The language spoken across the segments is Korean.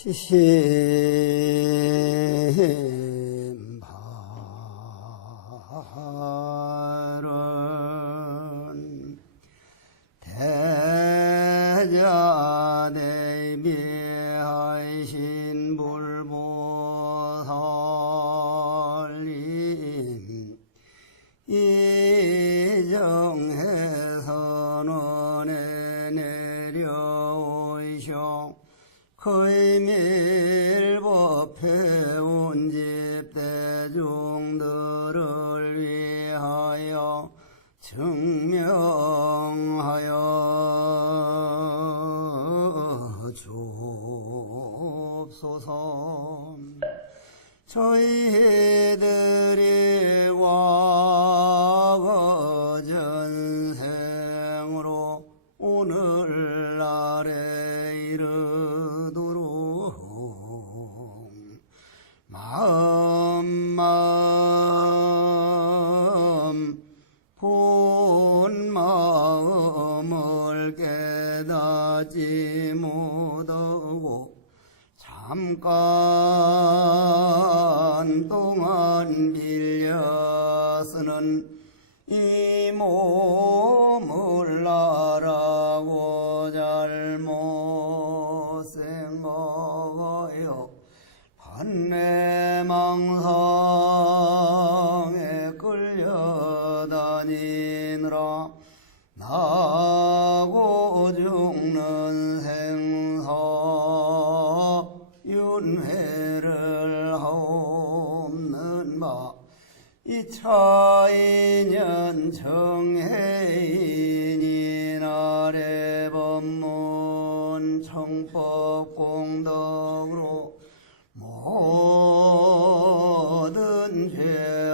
시신발은 대자대비하신 불보살님 이정해선원에 내려오셔 거의 밀법해 온 집대중들을 위하여 증명하여 주옵소서. 저희들이 과거 전생으로 오늘날에 이르도록 본 마음을 깨닫지 못하고 잠깐 동안 빌려 쓰는 이 몸을 나라고 잘못 생각하여 판매망상에 끌려다니느라 나고 죽는 생사 윤회를 하옵는 바 이차인연 정해인이 나래 법문 청법공덕으로 모든 죄업은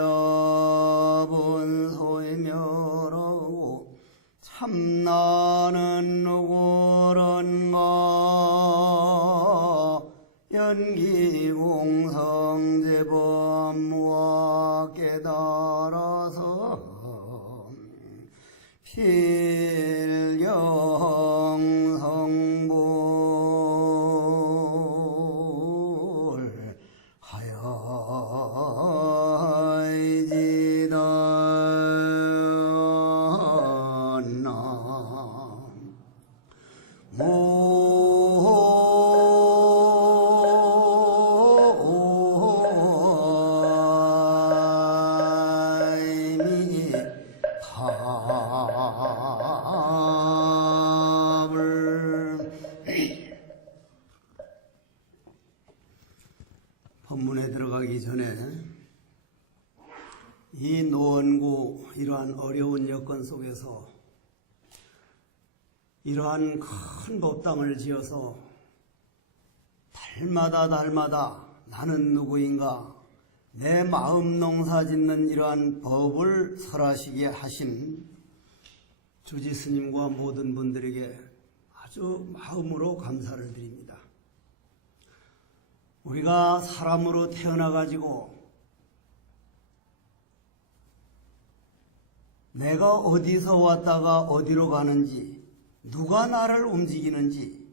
소멸하고 참나는 누구런가 연기공성제법무와 깨달아서 필경성불 하여지다 법문에 들어가기 전에 이 노원구 이러한 어려운 여건 속에서 이러한 큰 법당을 지어서 달마다 나는 누구인가 내 마음 농사짓는 이러한 법을 설하시게 하신 주지 스님과 모든 분들에게 아주 마음으로 감사를 드립니다. 우리가 사람으로 태어나가지고 내가 어디서 왔다가 어디로 가는지 누가 나를 움직이는지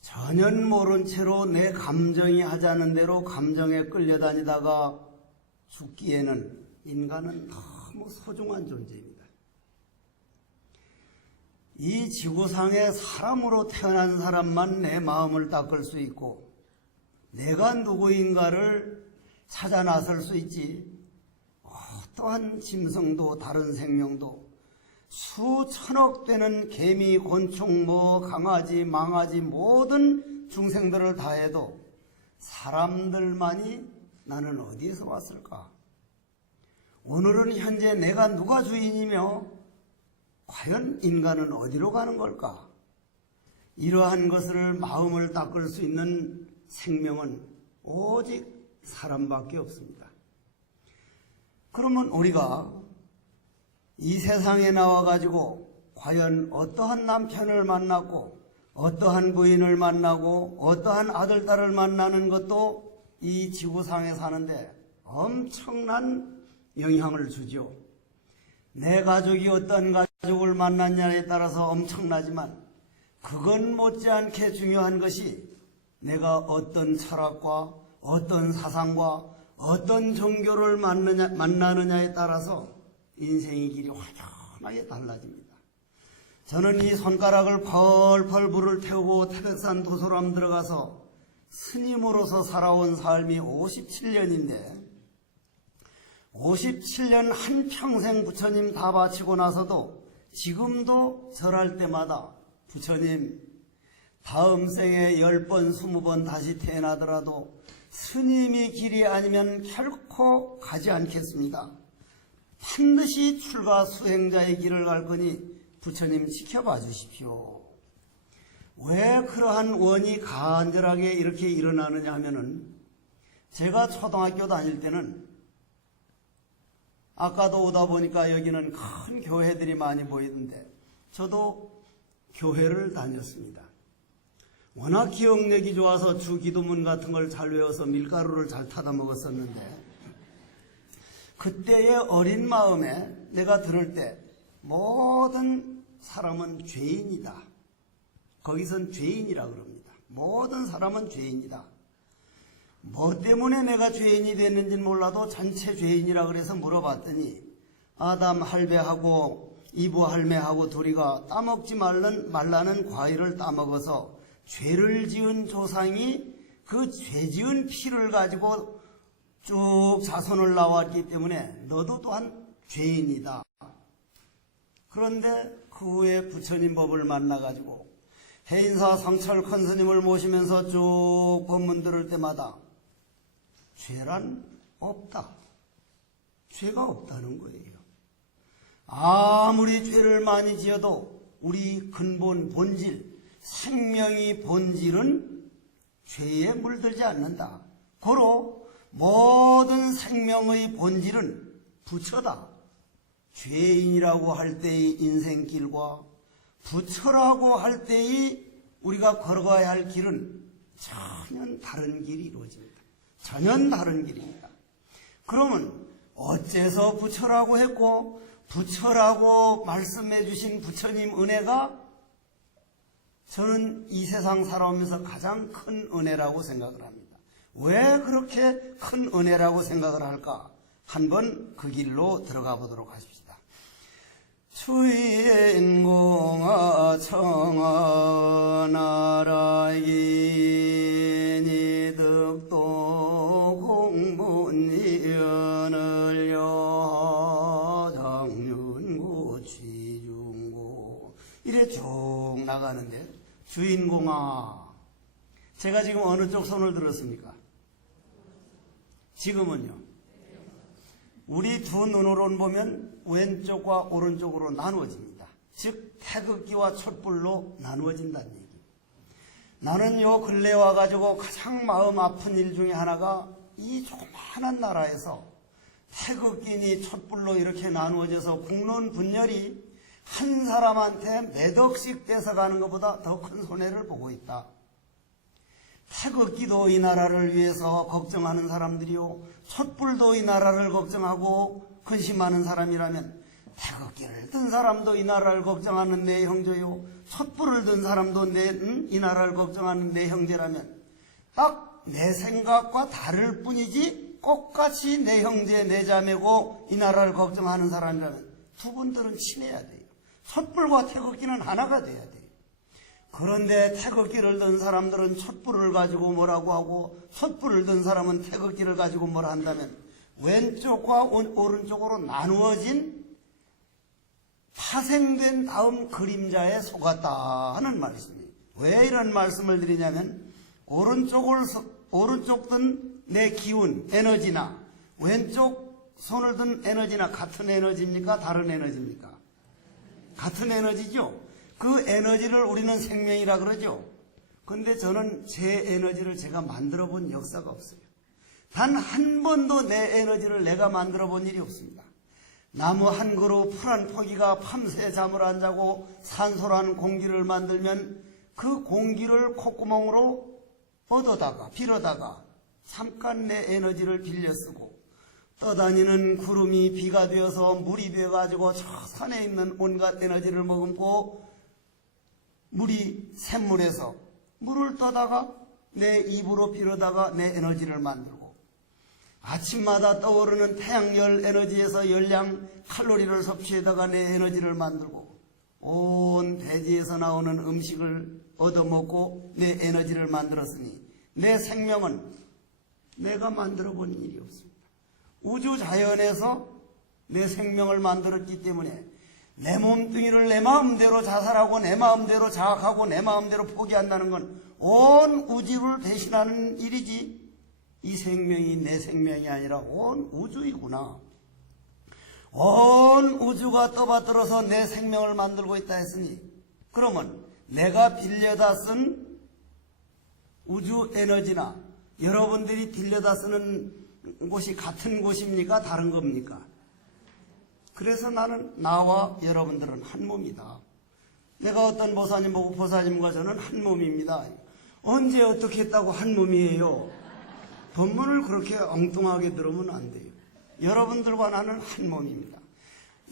전혀 모른 채로 내 감정이 하자는 대로 감정에 끌려다니다가 죽기에는 인간은 너무 소중한 존재입니다. 이 지구상에 사람으로 태어난 사람만 내 마음을 닦을 수 있고 내가 누구인가를 찾아 나설 수 있지 어떠한 짐승도 다른 생명도 수천억 되는 개미, 곤충, 강아지, 망아지 모든 중생들을 다 해도 사람들만이 나는 어디에서 왔을까? 오늘은 현재 내가 누가 주인이며 과연 인간은 어디로 가는 걸까? 이러한 것을 마음을 닦을 수 있는 생명은 오직 사람밖에 없습니다. 그러면 우리가 이 세상에 나와가지고 과연 어떠한 남편을 만났고 어떠한 부인을 만나고 어떠한 아들, 딸을 만나는 것도 이 지구상에 사는데 엄청난 영향을 주죠. 내 가족이 어떤 가족을 만났냐에 따라서 엄청나지만 그건 못지않게 중요한 것이 내가 어떤 철학과 어떤 사상과 어떤 종교를 만나느냐에 따라서 인생의 길이 확연하게 달라집니다. 저는 이 손가락을 펄펄 불을 태우고 태백산 도소람 들어가서 스님으로서 살아온 삶이 57년인데 57년 한평생 부처님 다 바치고 나서도 지금도 절할 때마다 부처님 다음 생에 10번, 20번 다시 태어나더라도 스님이 길이 아니면 결코 가지 않겠습니다. 반드시 출가 수행자의 길을 갈 거니 부처님 지켜봐 주십시오. 왜 그러한 원이 간절하게 이렇게 일어나느냐 하면은 제가 초등학교 다닐 때는 아까도 오다 보니까 여기는 큰 교회들이 많이 보이던데 저도 교회를 다녔습니다. 워낙 기억력이 좋아서 주기도문 같은 걸 잘 외워서 밀가루를 잘 타다 먹었었는데 그때의 어린 마음에 내가 들을 때 모든 사람은 죄인이다. 거기선 죄인이라 그럽니다. 모든 사람은 죄인이다. 뭐 때문에 내가 죄인이 됐는지는 몰라도 전체 죄인이라 그래서 물어봤더니 아담 할배하고 이브 할매하고 둘이가 따먹지 말라는 과일을 따먹어서 죄를 지은 조상이 그 죄 지은 피를 가지고 쭉 자손을 나왔기 때문에 너도 또한 죄인이다. 그런데 그 후에 부처님 법을 만나가지고 해인사 성철 큰 스님을 모시면서 쭉 법문 들을 때마다 죄란 없다. 죄가 없다는 거예요. 아무리 죄를 많이 지어도 우리 근본 본질, 생명의 본질은 죄에 물들지 않는다. 고로 모든 생명의 본질은 부처다. 죄인이라고 할 때의 인생길과 부처라고 할 때의 우리가 걸어가야 할 길은 전혀 다른 길이 이루어집니다. 전혀 다른 길입니다. 그러면 어째서 부처라고 했고 부처라고 말씀해 주신 부처님 은혜가 저는 이 세상 살아오면서 가장 큰 은혜라고 생각을 합니다. 왜 그렇게 큰 은혜라고 생각을 할까? 한번 그 길로 들어가 보도록 하십시다. 주인공아 청하나라이니 득도 공문이연을 여장윤고 취중고 이래 쭉 나가는데 주인공아 제가 지금 어느 쪽 손을 들었습니까? 지금은요. 우리 두 눈으로 보면 왼쪽과 오른쪽으로 나누어집니다. 즉 태극기와 촛불로 나누어진다는 얘기. 나는 요 근래 와가지고 가장 마음 아픈 일 중에 하나가 이 조그마한 나라에서 태극기니 촛불로 이렇게 나누어져서 국론 분열이 한 사람한테 몇 억씩 뺏어가는 것보다 더 큰 손해를 보고 있다. 태극기도 이 나라를 위해서 걱정하는 사람들이요, 촛불도 이 나라를 걱정하고 근심하는 사람이라면 태극기를 든 사람도 이 나라를 걱정하는 내 형제요, 촛불을 든 사람도 이 나라를 걱정하는 내 형제라면 딱 내 생각과 다를 뿐이지 똑같이 내 형제 내 자매고 이 나라를 걱정하는 사람이라면 두 분들은 친해야 돼요. 촛불과 태극기는 하나가 돼야 돼요. 그런데 태극기를 든 사람들은 촛불을 가지고 뭐라고 하고 촛불을 든 사람은 태극기를 가지고 뭐라 한다면 왼쪽과 오른쪽으로 나누어진 파생된 다음 그림자에 속았다 하는 말씀입니다. 왜 이런 말씀을 드리냐면 오른쪽 든 내 기운, 에너지나 왼쪽 손을 든 에너지나 같은 에너지입니까? 다른 에너지입니까? 같은 에너지죠. 그 에너지를 우리는 생명이라 그러죠. 그런데 저는 제 에너지를 제가 만들어 본 역사가 없어요. 단 한 번도 내 에너지를 내가 만들어 본 일이 없습니다. 나무 한 그루 풀 한 포기가 밤새 잠을 안 자고 산소라는 공기를 만들면 그 공기를 콧구멍으로 얻어다가 빌어다가 잠깐 내 에너지를 빌려 쓰고 떠다니는 구름이 비가 되어서 물이 되어가지고 저 산에 있는 온갖 에너지를 머금고 물이 샘물에서 물을 떠다가 내 입으로 비로다가 내 에너지를 만들고, 아침마다 떠오르는 태양열 에너지에서 열량 칼로리를 섭취해다가 내 에너지를 만들고, 온 대지에서 나오는 음식을 얻어먹고 내 에너지를 만들었으니 내 생명은 내가 만들어 본 일이 없습니다. 우주 자연에서 내 생명을 만들었기 때문에 내 몸뚱이를 내 마음대로 자살하고 내 마음대로 자학하고 내 마음대로 포기한다는 건 온 우주를 대신하는 일이지, 이 생명이 내 생명이 아니라 온 우주이구나. 온 우주가 떠받들어서 내 생명을 만들고 있다 했으니, 그러면 내가 빌려다 쓴 우주 에너지나 여러분들이 빌려다 쓰는 곳이 같은 곳입니까? 다른 겁니까? 그래서 나와 여러분들은 한 몸이다. 내가 어떤 보사님 보고 보사님과 저는 한 몸입니다. 언제 어떻게 했다고 한 몸이에요? 본문을 그렇게 엉뚱하게 들으면 안 돼요. 여러분들과 나는 한 몸입니다.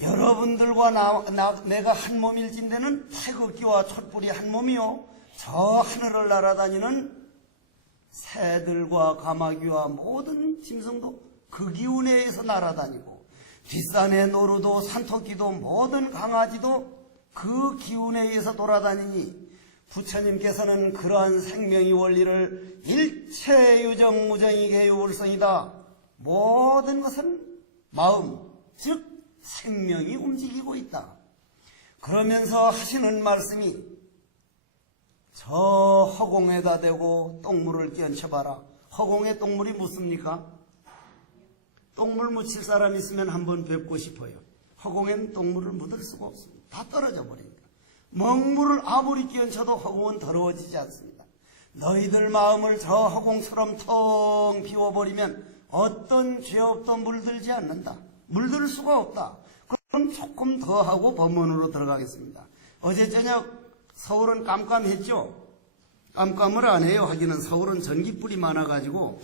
여러분들과 내가 한 몸일진데는 태극기와 촛불이 한 몸이요, 저 하늘을 날아다니는 새들과 가마귀와 모든 짐승도 그 기운에 의해서 날아다니고, 뒷산의 노루도 산토끼도 모든 강아지도 그 기운에 의해서 돌아다니니, 부처님께서는 그러한 생명의 원리를 일체유정무정이게 요울성이다. 모든 것은 마음, 즉 생명이 움직이고 있다. 그러면서 하시는 말씀이, 저 허공에다 대고 똥물을 끼얹혀봐라. 허공에 똥물이 묻습니까? 똥물 묻힐 사람 있으면 한번 뵙고 싶어요. 허공엔 똥물을 묻을 수가 없습니다. 다 떨어져 버리니까. 먹물을 아무리 끼얹혀도 허공은 더러워지지 않습니다. 너희들 마음을 저 허공처럼 텅 비워버리면 어떤 죄 없도 물들지 않는다. 물들 수가 없다. 그럼 조금 더 하고 법문으로 들어가겠습니다. 어제 저녁 서울은 깜깜했죠? 깜깜을 안 해요. 하기는 서울은 전기불이 많아가지고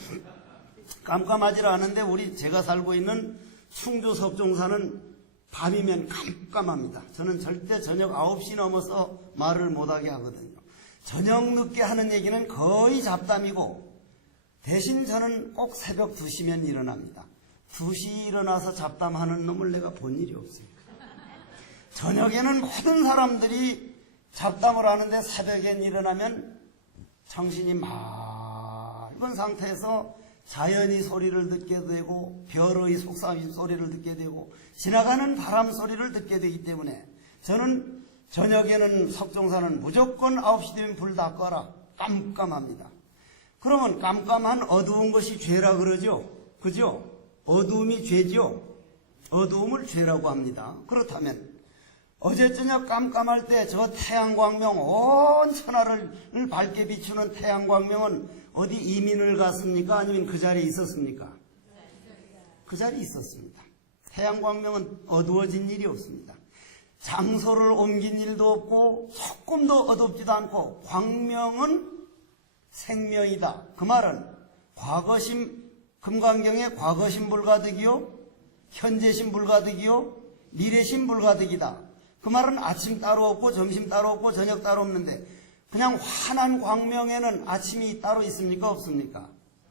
깜깜하지 않은데, 제가 살고 있는 충주 석종사는 밤이면 깜깜합니다. 저는 절대 저녁 9시 넘어서 말을 못하게 하거든요. 저녁 늦게 하는 얘기는 거의 잡담이고, 대신 저는 꼭 새벽 2시면 일어납니다. 2시 일어나서 잡담하는 놈을 내가 본 일이 없어요. 저녁에는 모든 사람들이 잡담을 하는데 새벽엔 일어나면 정신이 맑은 상태에서 자연의 소리를 듣게 되고, 별의 속삭임 소리를 듣게 되고, 지나가는 바람 소리를 듣게 되기 때문에, 저는 저녁에는 석종사는 무조건 9시 되면 불 다 꺼라. 깜깜합니다. 그러면 깜깜한 어두운 것이 죄라 그러죠? 그죠? 어두움이 죄죠? 어두움을 죄라고 합니다. 그렇다면 어제 저녁 깜깜할 때 저 태양광명, 온 천하를 밝게 비추는 태양광명은 어디 이민을 갔습니까? 아니면 그 자리에 있었습니까? 그 자리에 있었습니다. 태양광명은 어두워진 일이 없습니다. 장소를 옮긴 일도 없고 조금도 어둡지도 않고, 광명은 생명이다. 그 말은 금강경의 과거심 불가득이요, 현재심 불가득이요, 미래심 불가득이다. 그 말은 아침 따로 없고 점심 따로 없고 저녁 따로 없는데, 그냥 환한 광명에는 아침이 따로 있습니까? 없습니까?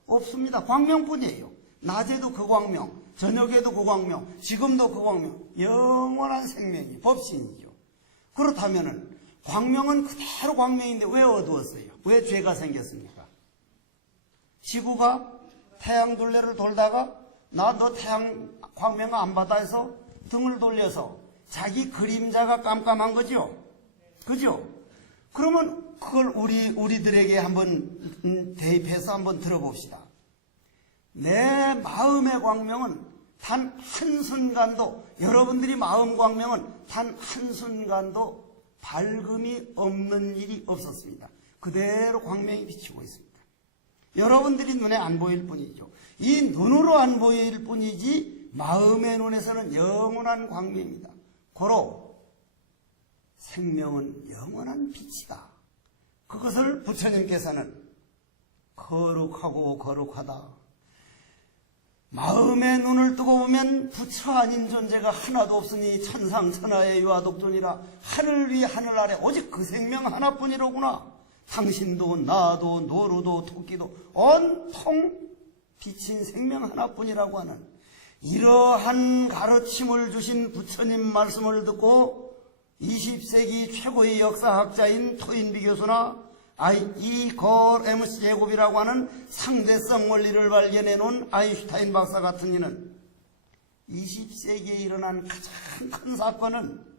없습니다. 광명뿐이에요. 낮에도 그 광명, 저녁에도 그 광명, 지금도 그 광명, 영원한 생명이 법신이죠. 그렇다면은 광명은 그대로 광명인데 왜 어두웠어요? 왜 죄가 생겼습니까? 지구가 태양 둘레를 돌다가 너 태양 광명 안 받아 해서 등을 돌려서 자기 그림자가 깜깜한 거죠? 그죠? 그러면 그걸 우리들에게 한번 대입해서 한번 들어봅시다. 내 마음의 광명은 단 한순간도, 여러분들이 마음 광명은 단 한순간도 밝음이 없는 일이 없었습니다. 그대로 광명이 비치고 있습니다. 여러분들이 눈에 안 보일 뿐이죠. 이 눈으로 안 보일 뿐이지 마음의 눈에서는 영원한 광명입니다. 고로 생명은 영원한 빛이다. 그것을 부처님께서는 거룩하고 거룩하다. 마음의 눈을 뜨고 보면 부처 아닌 존재가 하나도 없으니 천상천하의 유아독존이라, 하늘 위 하늘 아래 오직 그 생명 하나뿐이로구나. 당신도 나도 노루도 토끼도 온통 비친 생명 하나뿐이라고 하는 이러한 가르침을 주신 부처님 말씀을 듣고 20세기 최고의 역사학자인 토인비 교수나 이걸 MC 제곱이라고 하는 상대성 원리를 발견해 놓은 아인슈타인 박사 같은 이는 20세기에 일어난 가장 큰 사건은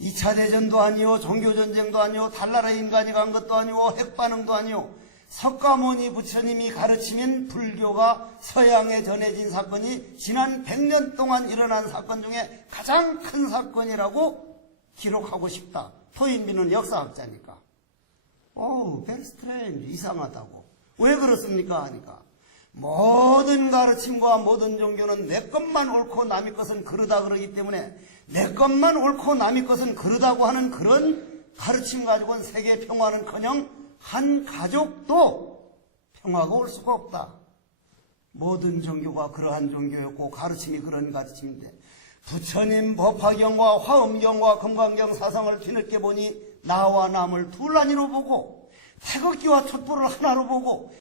2차 대전도 아니요, 종교전쟁도 아니요, 달나라의 인간이 간 것도 아니고 핵반응도 아니요, 석가모니 부처님이 가르치면 불교가 서양에 전해진 사건이 지난 100년 동안 일어난 사건 중에 가장 큰 사건이라고 기록하고 싶다. 토인비는 역사학자니까. very strange, 이상하다고. 왜 그렇습니까? 하니까 모든 가르침과 모든 종교는 내 것만 옳고 남의 것은 그르다 그러기 때문에 내 것만 옳고 남의 것은 그르다고 하는 그런 가르침 가지고는 세계 평화는커녕 한 가족도 평화가 올 수가 없다. 모든 종교가 그러한 종교였고 가르침이 그런 가르침인데 부처님 법화경과 화엄경과 금강경 사상을 뒤늦게 보니 나와 남을 둘 나뉘로 보고 태극기와 촛불을 하나로 보고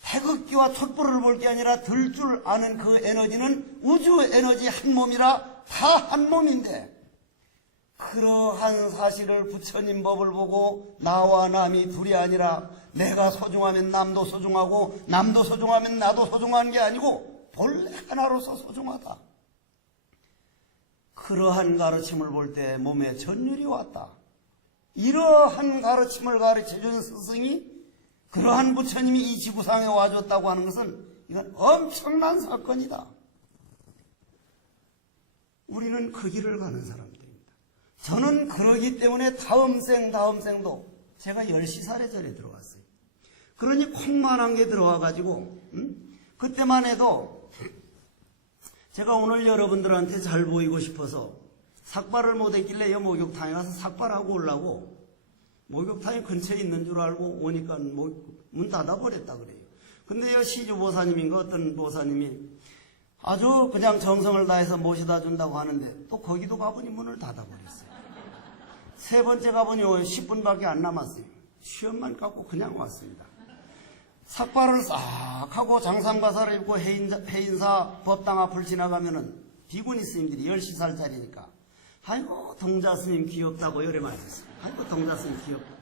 태극기와 촛불을 볼 게 아니라 들 줄 아는 그 에너지는 우주 에너지 한 몸이라 다 한 몸인데 그러한 사실을 부처님 법을 보고 나와 남이 둘이 아니라 내가 소중하면 남도 소중하고 남도 소중하면 나도 소중한 게 아니고 본래 하나로서 소중하다. 그러한 가르침을 볼 때 몸에 전율이 왔다. 이러한 가르침을 가르쳐준 스승이 그러한 부처님이 이 지구상에 와줬다고 하는 것은 이건 엄청난 사건이다. 우리는 그 길을 가는 사람들입니다. 저는 그러기 때문에 다음 생도 제가 10시살에 절에 들어갔어요. 그러니 콩만한 게 들어와가지고 그때만 해도 제가 오늘 여러분들한테 잘 보이고 싶어서 삭발을 못했길래 여 목욕탕에 가서 삭발하고 오려고 목욕탕이 근처에 있는 줄 알고 오니까 문 닫아버렸다 그래요. 근데 여 시주보사님인가 어떤 보사님이 아주 그냥 정성을 다해서 모셔다 준다고 하는데 또 거기도 가보니 문을 닫아버렸어요. 세 번째 가보니 10분밖에 안 남았어요. 시험만 갖고 그냥 왔습니다. 삭발을 싹 하고 장상가사를 입고 해인사 법당 앞을 지나가면은 비구니 스님들이 10시살짜리니까 아이고 동자 스님 귀엽다고 열애 맞았어요. 아이고 동자 스님 귀엽다.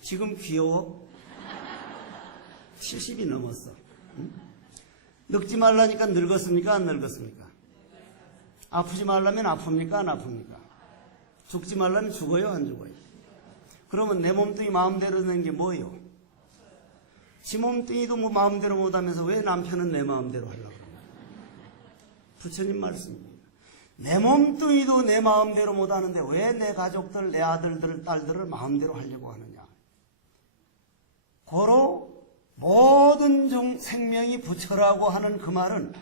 지금 귀여워? 70이 넘었어. 응? 늙지 말라니까 늙었습니까? 안 늙었습니까? 아프지 말라면 아픕니까? 안 아픕니까? 죽지 말라면 죽어요? 안 죽어요? 그러면 내 몸뚱이 마음대로 되는 게 뭐예요? 지 몸뚱이도 뭐 마음대로 못하면서 왜 남편은 내 마음대로 하려고 그러냐? 부처님 말씀입니다. 내 몸뚱이도 내 마음대로 못하는데 왜 내 가족들, 내 아들들, 딸들을 마음대로 하려고 하느냐? 고로 모든 생명이 부처라고 하는 그 말은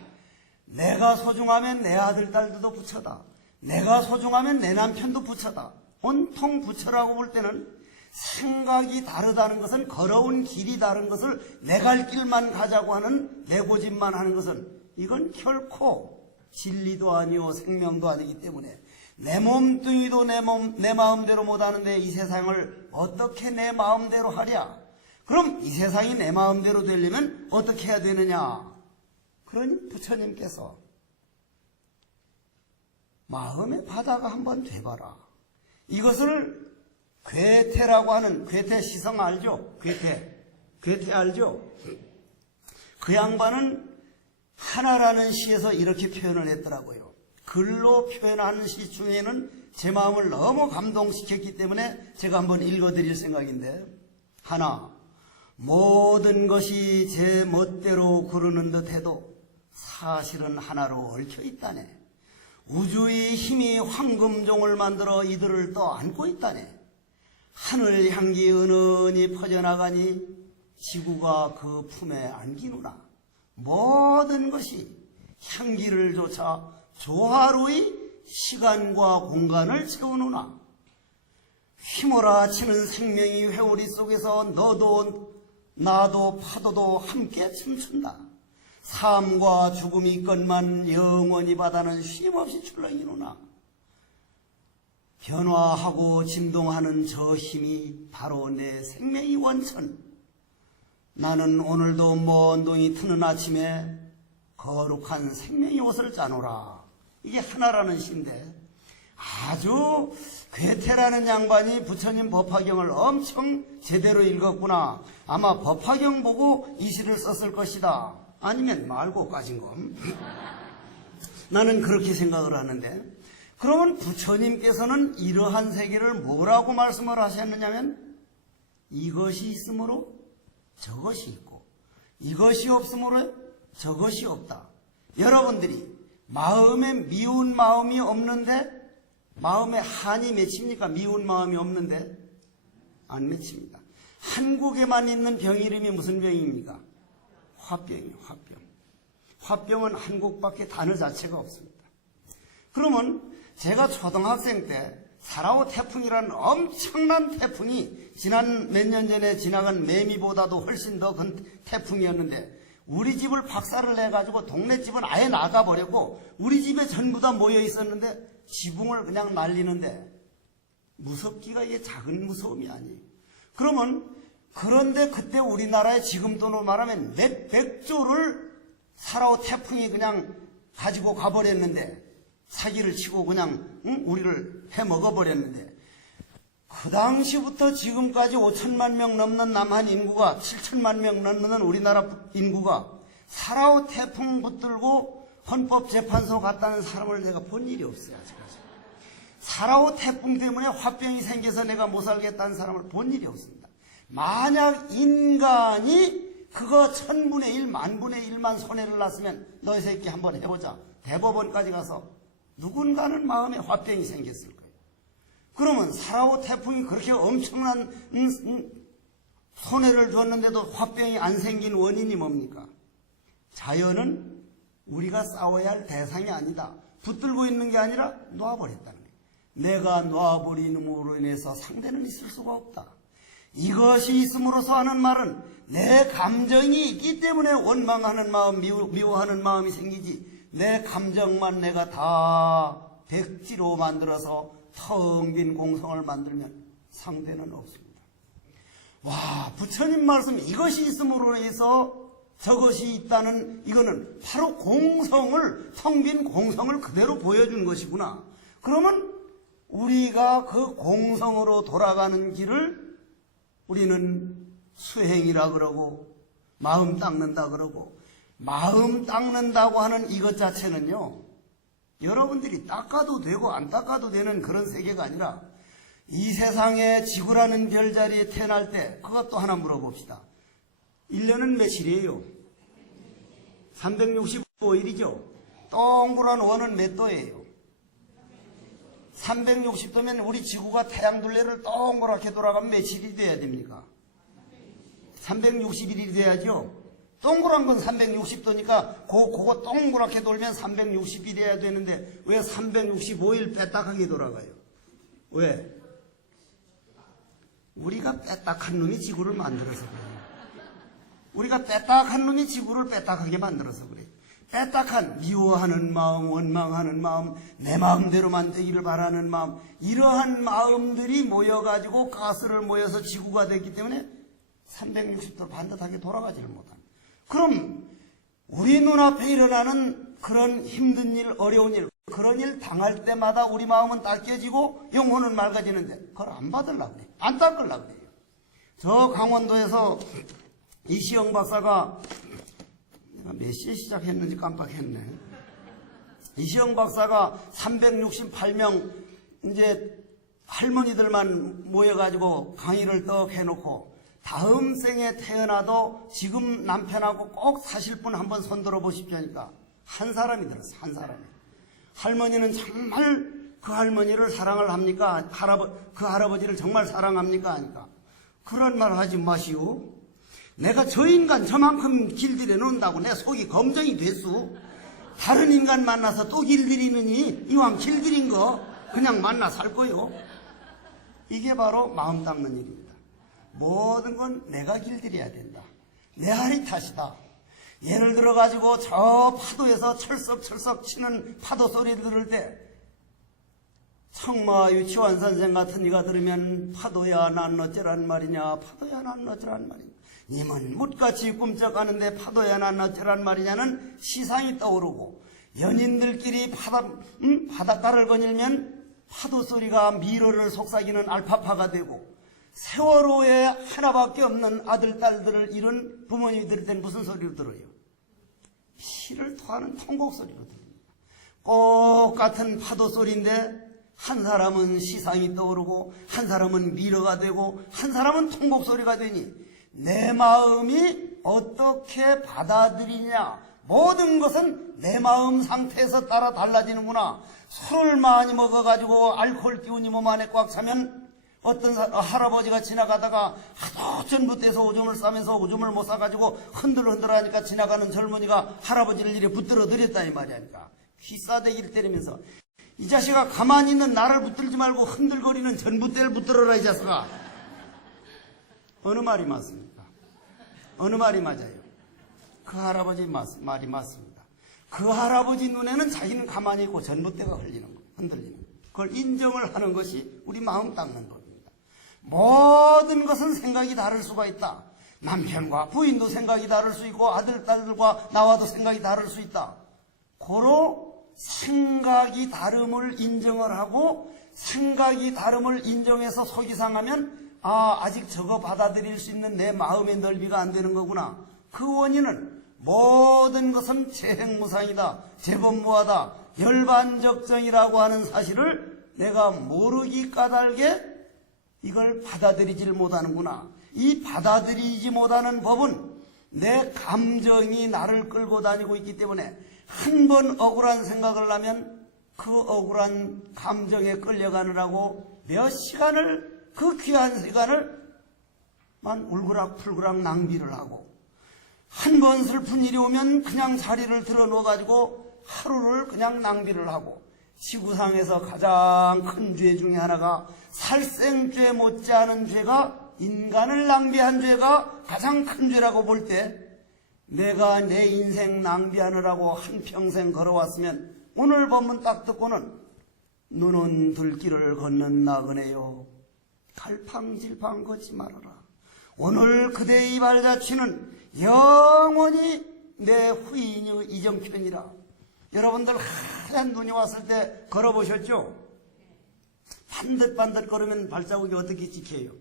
내가 소중하면 내 아들, 딸들도 부처다. 내가 소중하면 내 남편도 부처다. 온통 부처라고 볼 때는 생각이 다르다는 것은 걸어온 길이 다른 것을 내 갈 길만 가자고 하는 내 고집만 하는 것은 이건 결코 진리도 아니오 생명도 아니기 때문에 내 몸뚱이도 내 마음대로 못하는데 이 세상을 어떻게 내 마음대로 하랴? 그럼 이 세상이 내 마음대로 되려면 어떻게 해야 되느냐? 그러니 부처님께서 마음의 바다가 한번 돼봐라. 이것을 괴테라고 하는 괴테 시성 알죠? 괴테 알죠? 그 양반은 하나라는 시에서 이렇게 표현을 했더라고요. 글로 표현하는 시 중에는 제 마음을 너무 감동시켰기 때문에 제가 한번 읽어드릴 생각인데 하나, 모든 것이 제 멋대로 구르는 듯해도 사실은 하나로 얽혀 있다네. 우주의 힘이 황금종을 만들어 이들을 떠안고 있다네. 하늘 향기 은은히 퍼져나가니 지구가 그 품에 안기누나. 모든 것이 향기를 쫓아 조화로이 시간과 공간을 채우누나. 휘몰아치는 생명이 회오리 속에서 너도 나도 파도도 함께 춤춘다. 삶과 죽음이 있건만 영원히 바다는 쉼없이 출렁이누나. 변화하고 진동하는 저 힘이 바로 내 생명의 원천. 나는 오늘도 먼 동이 트는 아침에 거룩한 생명의 옷을 짜노라. 이게 하나라는 시인데, 아주 괴테라는 양반이 부처님 법화경을 엄청 제대로 읽었구나. 아마 법화경 보고 이 시를 썼을 것이다. 아니면 말고 까진 검. 나는 그렇게 생각을 하는데, 그러면 부처님께서는 이러한 세계를 뭐라고 말씀을 하셨느냐면, 이것이 있으므로 저것이 있고, 이것이 없으므로 저것이 없다. 여러분들이 마음에 미운 마음이 없는데, 마음에 한이 맺힙니까? 미운 마음이 없는데 안 맺힙니다. 한국에만 있는 병 이름이 무슨 병입니까? 화병이에요. 화병. 화병은 한국밖에 단어 자체가 없습니다. 그러면 제가 초등학생 때 사라오 태풍이라는 엄청난 태풍이 지난 몇 년 전에 지나간 매미보다도 훨씬 더 큰 태풍이었는데, 우리 집을 박살을 내가지고 동네 집은 아예 나가버렸고 우리 집에 전부 다 모여 있었는데 지붕을 그냥 날리는데, 무섭기가 이게 작은 무서움이 아니에요. 그런데 그때 우리나라에 지금 돈으로 말하면 몇 백조를 사라오 태풍이 그냥 가지고 가버렸는데, 사기를 치고 그냥 우리를 해먹어버렸는데, 그 당시부터 지금까지 5천만 명 넘는 남한 인구가, 7천만 명 넘는 우리나라 인구가 사라오 태풍 붙들고 헌법재판소 갔다는 사람을 내가 본 일이 없어요. 아직까지. 사라오 태풍 때문에 화병이 생겨서 내가 못 살겠다는 사람을 본 일이 없습니다. 만약 인간이 그거 1000분의 1, 10,000분의 1만 손해를 났으면 너 이 새끼 한번 해보자. 대법원까지 가서 누군가는 마음에 화병이 생겼을 거예요. 그러면 사라오 태풍이 그렇게 엄청난 손해를 줬는데도 화병이 안 생긴 원인이 뭡니까? 자연은 우리가 싸워야 할 대상이 아니다. 붙들고 있는 게 아니라 놔버렸다는 거예요. 내가 놔버림으로 인해서 상대는 있을 수가 없다. 이것이 있음으로써 하는 말은 내 감정이 있기 때문에 원망하는 마음, 미워하는 마음이 생기지, 내 감정만 내가 다 백지로 만들어서 텅 빈 공성을 만들면 상대는 없습니다. 와, 부처님 말씀, 이것이 있음으로 해서 저것이 있다는, 이거는 바로 공성을, 텅 빈 공성을 그대로 보여준 것이구나. 그러면 우리가 그 공성으로 돌아가는 길을 우리는 수행이라 그러고 마음 닦는다 그러고, 마음 닦는다고 하는 이것 자체는요, 여러분들이 닦아도 되고 안 닦아도 되는 그런 세계가 아니라, 이 세상에 지구라는 별자리에 태어날 때 그것도 하나 물어봅시다. 1년은 며칠이에요? 365일이죠. 동그란 원은 몇 도예요? 360도면 우리 지구가 태양 둘레를 동그랗게 돌아가면 며칠이 돼야 됩니까? 360일이 돼야죠. 동그란 건 360도니까 그거 동그랗게 돌면 360일이 돼야 되는데 왜 365일 빼딱하게 돌아가요? 왜? 우리가 빼딱한 놈이 지구를 만들어서 그래요. 우리가 빼딱한 놈이 지구를 빼딱하게 만들어서 그래요. 빼딱한 미워하는 마음, 원망하는 마음, 내 마음대로만 되기를 바라는 마음, 이러한 마음들이 모여가지고 가스를 모여서 지구가 됐기 때문에 360도 반듯하게 돌아가지를 못합니다. 그럼 우리 눈앞에 일어나는 그런 힘든 일, 어려운 일, 그런 일 당할 때마다 우리 마음은 닦여지고 영혼은 맑아지는데 그걸 안 받으려고 그래요. 안 닦으려고 그래요. 저 강원도에서 이시영 박사가, 내가 몇 시에 시작했는지 깜빡했네. 이시영 박사가 368명 이제 할머니들만 모여가지고 강의를 떡 해놓고, 다음 생에 태어나도 지금 남편하고 꼭 사실 분 한번 손 들어보십시오 하니까 한 사람이 들었어. 한 사람이. 할머니는 정말 그 할머니를 사랑을 합니까? 그 할아버지를 정말 사랑합니까? 하니까 그런 말 하지 마시오. 내가 저 인간 저만큼 길들여 놓는다고 내 속이 검정이 됐소. 다른 인간 만나서 또 길들이느니 이왕 길들인 거 그냥 만나 살 거요. 이게 바로 마음 닦는 일입니다. 모든 건 내가 길들여야 된다. 내 할이 탓이다. 예를 들어가지고 저 파도에서 철썩철썩 치는 파도 소리 들을 때 청마 유치원 선생 같은 이가 들으면 파도야 난 어쩌란 말이냐, 파도야 난 어쩌란 말이냐, 님은 묻같이 꿈쩍하는데 파도야 난 어쩌란 말이냐는 시상이 떠오르고, 연인들끼리 바닷가를 거닐면 파도 소리가 미로를 속삭이는 알파파가 되고, 세월호에 하나밖에 없는 아들 딸들을 잃은 부모님이 들을 때는 무슨 소리를 들어요? 피를 토하는 통곡 소리로 들립니다. 똑같은 파도 소리인데 한 사람은 시상이 떠오르고 한 사람은 미로가 되고 한 사람은 통곡 소리가 되니 내 마음이 어떻게 받아들이냐, 모든 것은 내 마음 상태에서 따라 달라지는구나. 술을 많이 먹어가지고 알코올 기운이 몸 안에 꽉 차면 어떤 할아버지가 지나가다가 하도 전봇대에서 오줌을 싸면서 오줌을 못 싸가지고 흔들흔들하니까 지나가는 젊은이가 할아버지를 이래 붙들어 드렸다 이 말이니까, 귀싸대기를 때리면서 이 자식아 가만히 있는 나를 붙들지 말고 흔들거리는 전봇대를 붙들어라 이 자식아. 어느 말이 맞습니까? 어느 말이 맞아요? 그 할아버지 말이 맞습니다. 그 할아버지 눈에는 자기는 가만히 있고 전봇대가 흔들리는 거예요. 그걸 인정을 하는 것이 우리 마음 닦는 법입니다. 모든 것은 생각이 다를 수가 있다. 남편과 부인도 생각이 다를 수 있고 아들, 딸들과 나와도 생각이 다를 수 있다. 고로 생각이 다름을 인정을 하고 생각이 다름을 인정해서 속이 상하면 아직 저거 받아들일 수 있는 내 마음의 넓이가 안 되는 거구나. 그 원인은 모든 것은 재행무상이다, 재범무하다, 열반적정이라고 하는 사실을 내가 모르기 까닭에 이걸 받아들이질 못하는구나. 이 받아들이지 못하는 법은 내 감정이 나를 끌고 다니고 있기 때문에 한 번 억울한 생각을 하면 그 억울한 감정에 끌려가느라고 몇 시간을, 그 귀한 시간을 만 울그락불그락 낭비를 하고, 한 번 슬픈 일이 오면 그냥 자리를 들어 누워가지고 하루를 그냥 낭비를 하고, 지구상에서 가장 큰 죄 중에 하나가 살생죄 못지않은 죄가, 인간을 낭비한 죄가 가장 큰 죄라고 볼 때, 내가 내 인생 낭비하느라고 한평생 걸어왔으면 오늘 법문 딱 듣고는 눈은 들길을 걷는 나그네요, 갈팡질팡 걷지 말아라. 오늘 그대의 발자취는 영원히 내 후인의 이정편이라. 여러분들 하얀 눈이 왔을 때 걸어보셨죠? 반듯반듯 걸으면 발자국이 어떻게 찍혀요?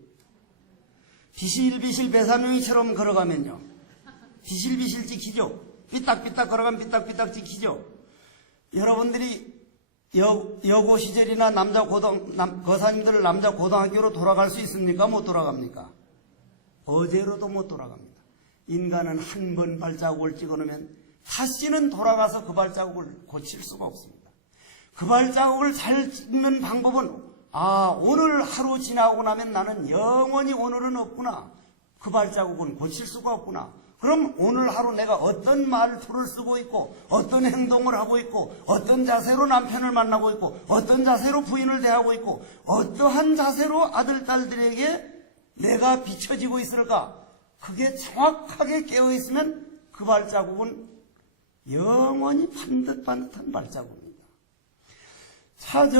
비실비실 배사명이처럼 걸어가면요, 비실비실 찍히죠? 삐딱삐딱 걸어가면 삐딱삐딱 찍히죠? 여러분들이 여고 시절이나 거사님들 남자 고등학교로 돌아갈 수 있습니까? 못 돌아갑니까? 어제로도 못 돌아갑니다. 인간은 한 번 발자국을 찍어놓으면 다시는 돌아가서 그 발자국을 고칠 수가 없습니다. 그 발자국을 잘 찍는 방법은 오늘 하루 지나고 나면 나는 영원히 오늘은 없구나, 그 발자국은 고칠 수가 없구나. 그럼 오늘 하루 내가 어떤 말투를 쓰고 있고 어떤 행동을 하고 있고 어떤 자세로 남편을 만나고 있고 어떤 자세로 부인을 대하고 있고 어떠한 자세로 아들, 딸들에게 내가 비춰지고 있을까, 그게 정확하게 깨어있으면 그 발자국은 영원히 반듯반듯한 발자국입니다. 차정엄신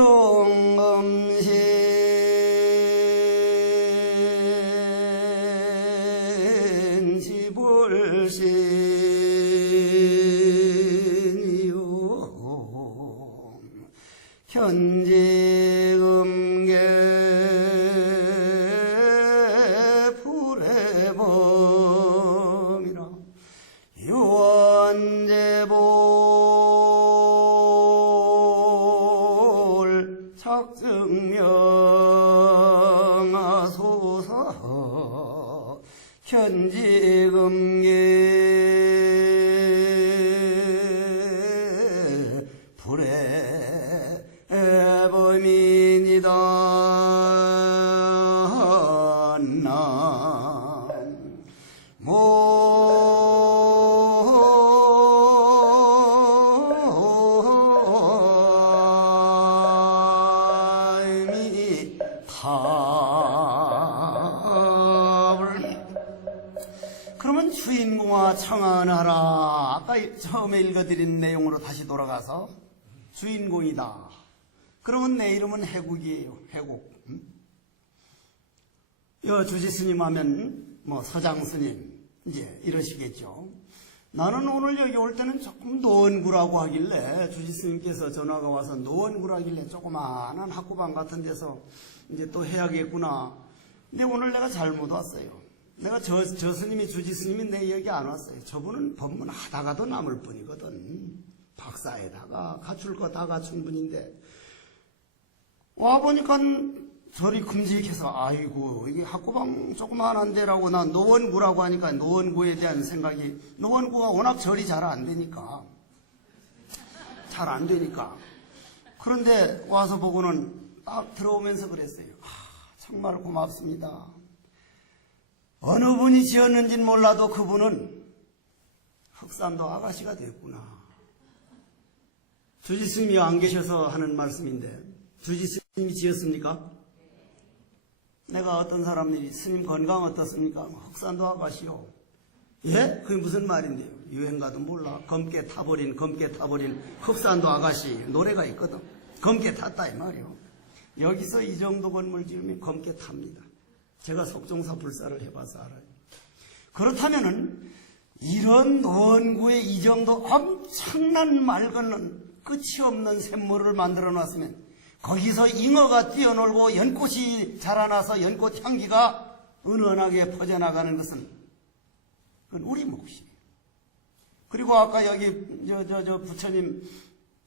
지불신이요 현지금계 불해범이라 유언제볼 착증명하소서 현지금계 불해범이니다. 그러면 주인공아 청하하라. 아까 처음에 읽어드린 내용으로 다시 돌아가서 주인공이다. 그러면 내 이름은 해국이에요. 해국. 주지스님 하면 뭐 서장스님 이제 이러시겠죠. 나는 오늘 여기 올 때는 조금 노원구라고 하길래 주지스님께서 전화가 와서 노원구라길래 조그마한 학구방 같은 데서 이제 또 해야겠구나. 근데 오늘 내가 잘못 왔어요. 내가 저 스님이 주지스님이 내 여기 안 왔어요. 저분은 법문하다가도 남을 뿐이거든. 박사에다가 갖출 거 다 갖춘 분인데 와보니까 저리 큼직해서 아이고 이게 학구방 조그마한 데라고 나 노원구라고 하니까 노원구에 대한 생각이 노원구가 워낙 절이 잘 안 되니까 그런데 와서 보고는 딱 들어오면서 그랬어요. 정말 고맙습니다. 어느 분이 지었는지는 몰라도 그분은 흑산도 아가씨가 됐구나. 주지스님이 안 계셔서 하는 말씀인데 주지스님이 지었습니까? 내가 어떤 사람들이 스님 건강 어떻습니까? 흑산도 아가씨요. 예? 그게 무슨 말인데요? 유행가도 몰라. 검게 타버린 흑산도 아가씨 노래가 있거든. 검게 탔다 이 말이요. 여기서 이 정도 건물 지으면 검게 탑니다. 제가 석종사 불사를 해봐서 알아요. 그렇다면은 이런 노원구에 이 정도 엄청난 맑은 끝이 없는 샘물을 만들어 놨으면 거기서 잉어가 뛰어놀고 연꽃이 자라나서 연꽃 향기가 은은하게 퍼져나가는 것은 그건 우리 몫이에요. 그리고 아까 여기 부처님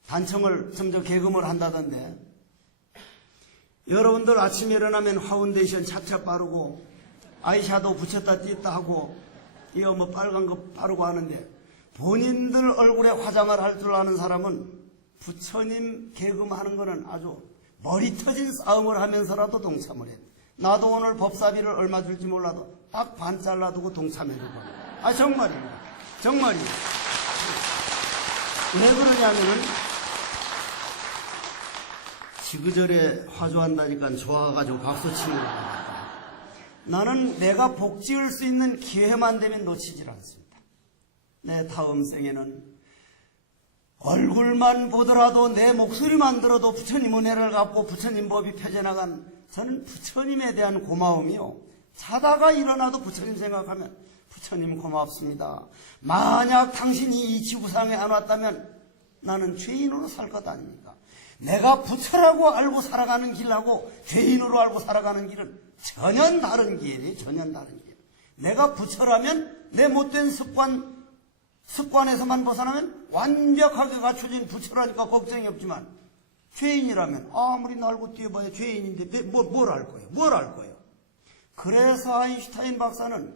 단청을 점점 개금을 한다던데 여러분들 아침에 일어나면 파운데이션 차차 바르고 아이샤도우 붙였다 띄었다 하고 이거 뭐 빨간 거 바르고 하는데 본인들 얼굴에 화장을 할 줄 아는 사람은 부처님 개금하는 거는 아주 머리 터진 싸움을 하면서라도 동참을 해. 나도 오늘 법사비를 얼마 줄지 몰라도 딱 반 잘라두고 동참해 줄 거야. 정말입니다. 정말이에요. 왜 그러냐면은 지그절에 화조한다니까 좋아가지고 박수 치는 거야. 나는 내가 복 지을 수 있는 기회만 되면 놓치질 않습니다. 내 다음 생에는 얼굴만 보더라도 내 목소리만 들어도 부처님 은혜를 갚고 부처님 법이 펴져나간 저는 부처님에 대한 고마움이요. 자다가 일어나도 부처님 생각하면 부처님 고맙습니다. 만약 당신이 이 지구상에 안 왔다면 나는 죄인으로 살 것 아닙니까? 내가 부처라고 알고 살아가는 길하고 죄인으로 알고 살아가는 길은 전혀 다른 길이에요. 전혀 다른 길. 내가 부처라면 내 못된 습관에서만 벗어나면 완벽하게 갖춰진 부처라니까 걱정이 없지만 죄인이라면 아무리 날고 뛰어봐야 죄인인데 뭘 할 거예요? 뭘 할 거예요? 그래서 아인슈타인 박사는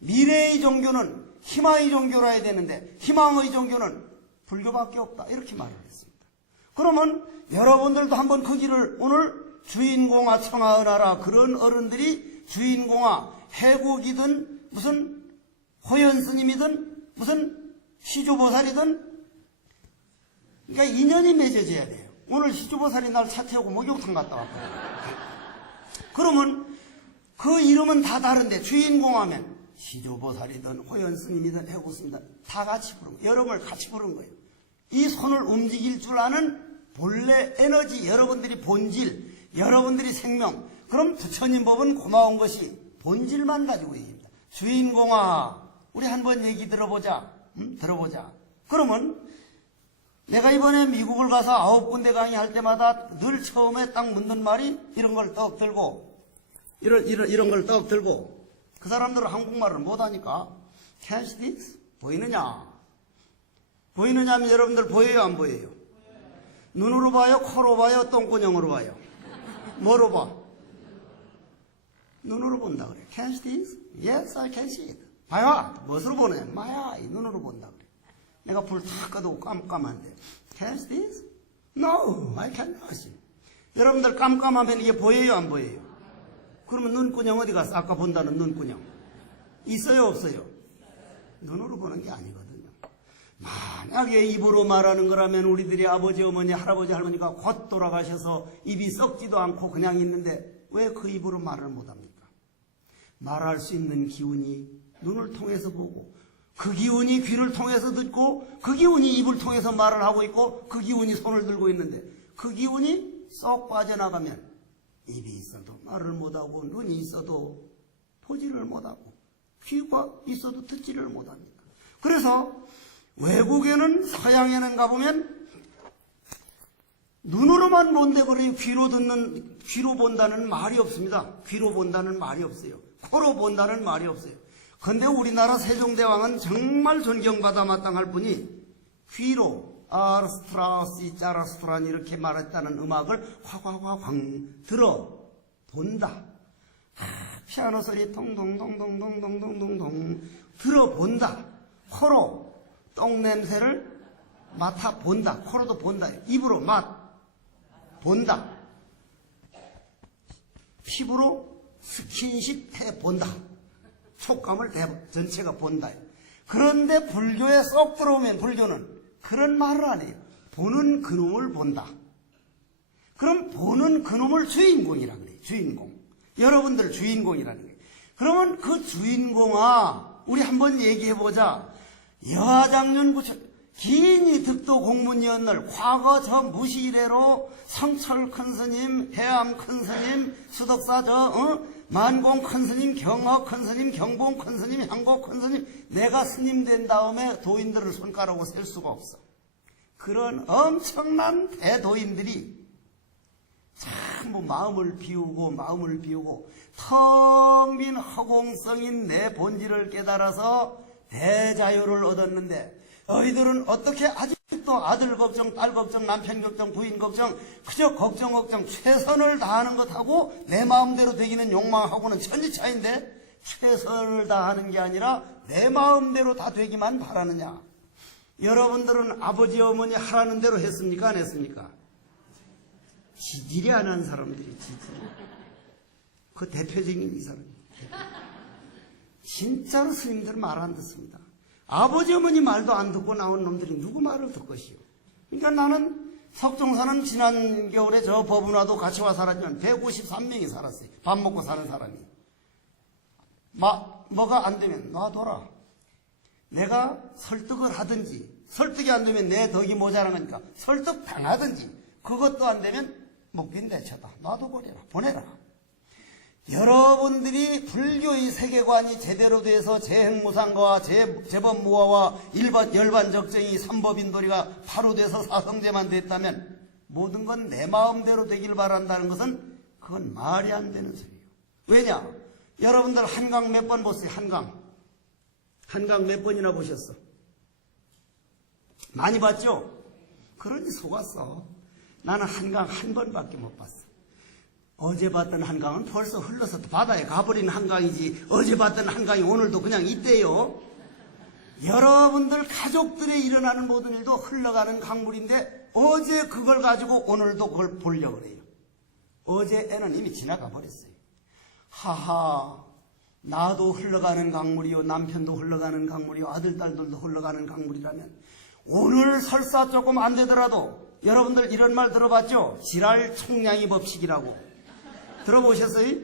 미래의 종교는 희망의 종교라 해야 되는데 희망의 종교는 불교밖에 없다 이렇게 말을 했습니다. 그러면 여러분들도 한번 그 길을 오늘 주인공아 청하은하라 그런 어른들이 주인공아 해국이든 무슨 호연스님이든 무슨 시주보살이든 그러니까 인연이 맺어져야 돼요. 오늘 시주보살이 날 차 태우고 목욕탕 갔다 왔거든요. 그러면 그 이름은 다 다른데 주인공하면 시주보살이든 호연스님이든 해국스님이든 다 같이 부른 거예요. 여러분을 같이 부른 거예요. 이 손을 움직일 줄 아는 본래 에너지, 여러분들이 본질, 여러분들이 생명. 그럼 부처님 법은 고마운 것이 본질만 가지고 얘기합니다. 주인공아, 우리 한번 얘기 들어보자. 들어보자. 그러면 내가 이번에 미국을 가서 9군데 강의할 때마다 늘 처음에 딱 묻는 말이 이런 걸 떡 들고 이런 걸 떡 들고 그 사람들은 한국말을 못하니까 Can you see this? 보이느냐? 보이느냐면 여러분들 보여요 안 보여요? 눈으로 봐요? 코로 봐요? 똥구녕으로 봐요? 뭐로 봐? 눈으로 본다 그래. Can you see this? Yes, I can see it. 봐요. 무엇으로 보네? 마야. 이 눈으로 본다 그래. 내가 불 다 꺼두고 깜깜한데. Can you see this? No, I cannot see. 여러분들 깜깜하면 이게 보여요 안 보여요? 그러면 눈구녕 어디 갔어? 아까 본다는 눈구녕. 있어요 없어요? 눈으로 보는 게 아니거든요. 만약에 입으로 말하는 거라면 우리들이 아버지, 어머니, 할아버지, 할머니가 곧 돌아가셔서 입이 썩지도 않고 그냥 있는데 왜 그 입으로 말을 못합니까? 말할 수 있는 기운이 눈을 통해서 보고 그 기운이 귀를 통해서 듣고 그 기운이 입을 통해서 말을 하고 있고 그 기운이 손을 들고 있는데 그 기운이 쏙 빠져나가면 입이 있어도 말을 못하고 눈이 있어도 보지를 못하고 귀가 있어도 듣지를 못합니다. 그래서 외국에는 서양에는 가보면 눈으로만 본데버리 귀로 본다는 말이 없습니다. 귀로 본다는 말이 없어요. 코로 본다는 말이 없어요. 근데 우리나라 세종대왕은 정말 존경받아 마땅할 분이 귀로 아르스트라시 짜라스트란 이렇게 말했다는 음악을 화광 들어본다. 피아노 소리 통동동동동동동동동 들어본다. 코로 똥냄새를 맡아본다. 코로도 본다. 입으로 본다. 피부로 스킨십 해본다. 촉감을 전체가 본다. 그런데 불교에 쏙 들어오면 불교는 그런 말을 안 해요. 보는 그놈을 본다. 그럼 보는 그놈을 주인공이라 그래요. 주인공. 여러분들 주인공이라는 거예요. 그러면 그 주인공아 우리 한번 얘기해보자. 여하장륜 긴이 득도 공문이었늘 과거 저 무시이래로 성철 큰스님, 해암 큰스님, 수덕사 만공 큰스님, 경허 큰스님, 경봉 큰스님, 향고 큰스님 내가 스님 된 다음에 도인들을 손가락으로 셀 수가 없어. 그런 엄청난 대도인들이 전부 마음을 비우고 텅 빈 허공성인 내 본질을 깨달아서 대자유를 얻었는데 너희들은 어떻게 아직도 아들 걱정, 딸 걱정, 남편 걱정, 부인 걱정, 그저 걱정 최선을 다하는 것하고 내 마음대로 되기는 욕망하고는 천지차이인데 최선을 다하는 게 아니라 내 마음대로 다 되기만 바라느냐. 여러분들은 아버지 어머니 하라는 대로 했습니까? 안 했습니까? 지질이 안 한 사람들이 지질이. 그 대표적인 이 사람. 진짜로 스님들 말 안 듣습니다. 아버지 어머니 말도 안 듣고 나온 놈들이 누구 말을 듣것이요. 그러니까 나는 석종사는 지난 겨울에 저 법운화도 같이 와 살았지만 153명이 살았어요. 밥 먹고 사는 사람이. 뭐가 안 되면 놔둬라. 내가 설득을 하든지 설득이 안 되면 내 덕이 모자란 거니까 설득 당하든지 그것도 안 되면 먹긴 내쳐다. 놔둬버려라. 보내라. 여러분들이 불교의 세계관이 제대로 돼서 재행무상과 재법무화와 열반적정이 삼법인도리가 바로 돼서 사성제만 됐다면 모든 건 내 마음대로 되길 바란다는 것은 그건 말이 안 되는 소리예요. 왜냐? 여러분들 한강 몇 번 보세요. 한강 몇 번이나 보셨어? 많이 봤죠? 그러니 속았어. 나는 한강 한 번밖에 못 봤어. 어제 봤던 한강은 벌써 흘러서 바다에 가버린 한강이지 어제 봤던 한강이 오늘도 그냥 있대요. 여러분들 가족들에 일어나는 모든 일도 흘러가는 강물인데 어제 그걸 가지고 오늘도 그걸 보려고 그래요. 어제 애는 이미 지나가 버렸어요. 하하, 나도 흘러가는 강물이요, 남편도 흘러가는 강물이요, 아들 딸들도 흘러가는 강물이라면 오늘 설사 조금 안 되더라도 여러분들 이런 말 들어봤죠? 지랄 총량이 법칙이라고. 들어보셨어요?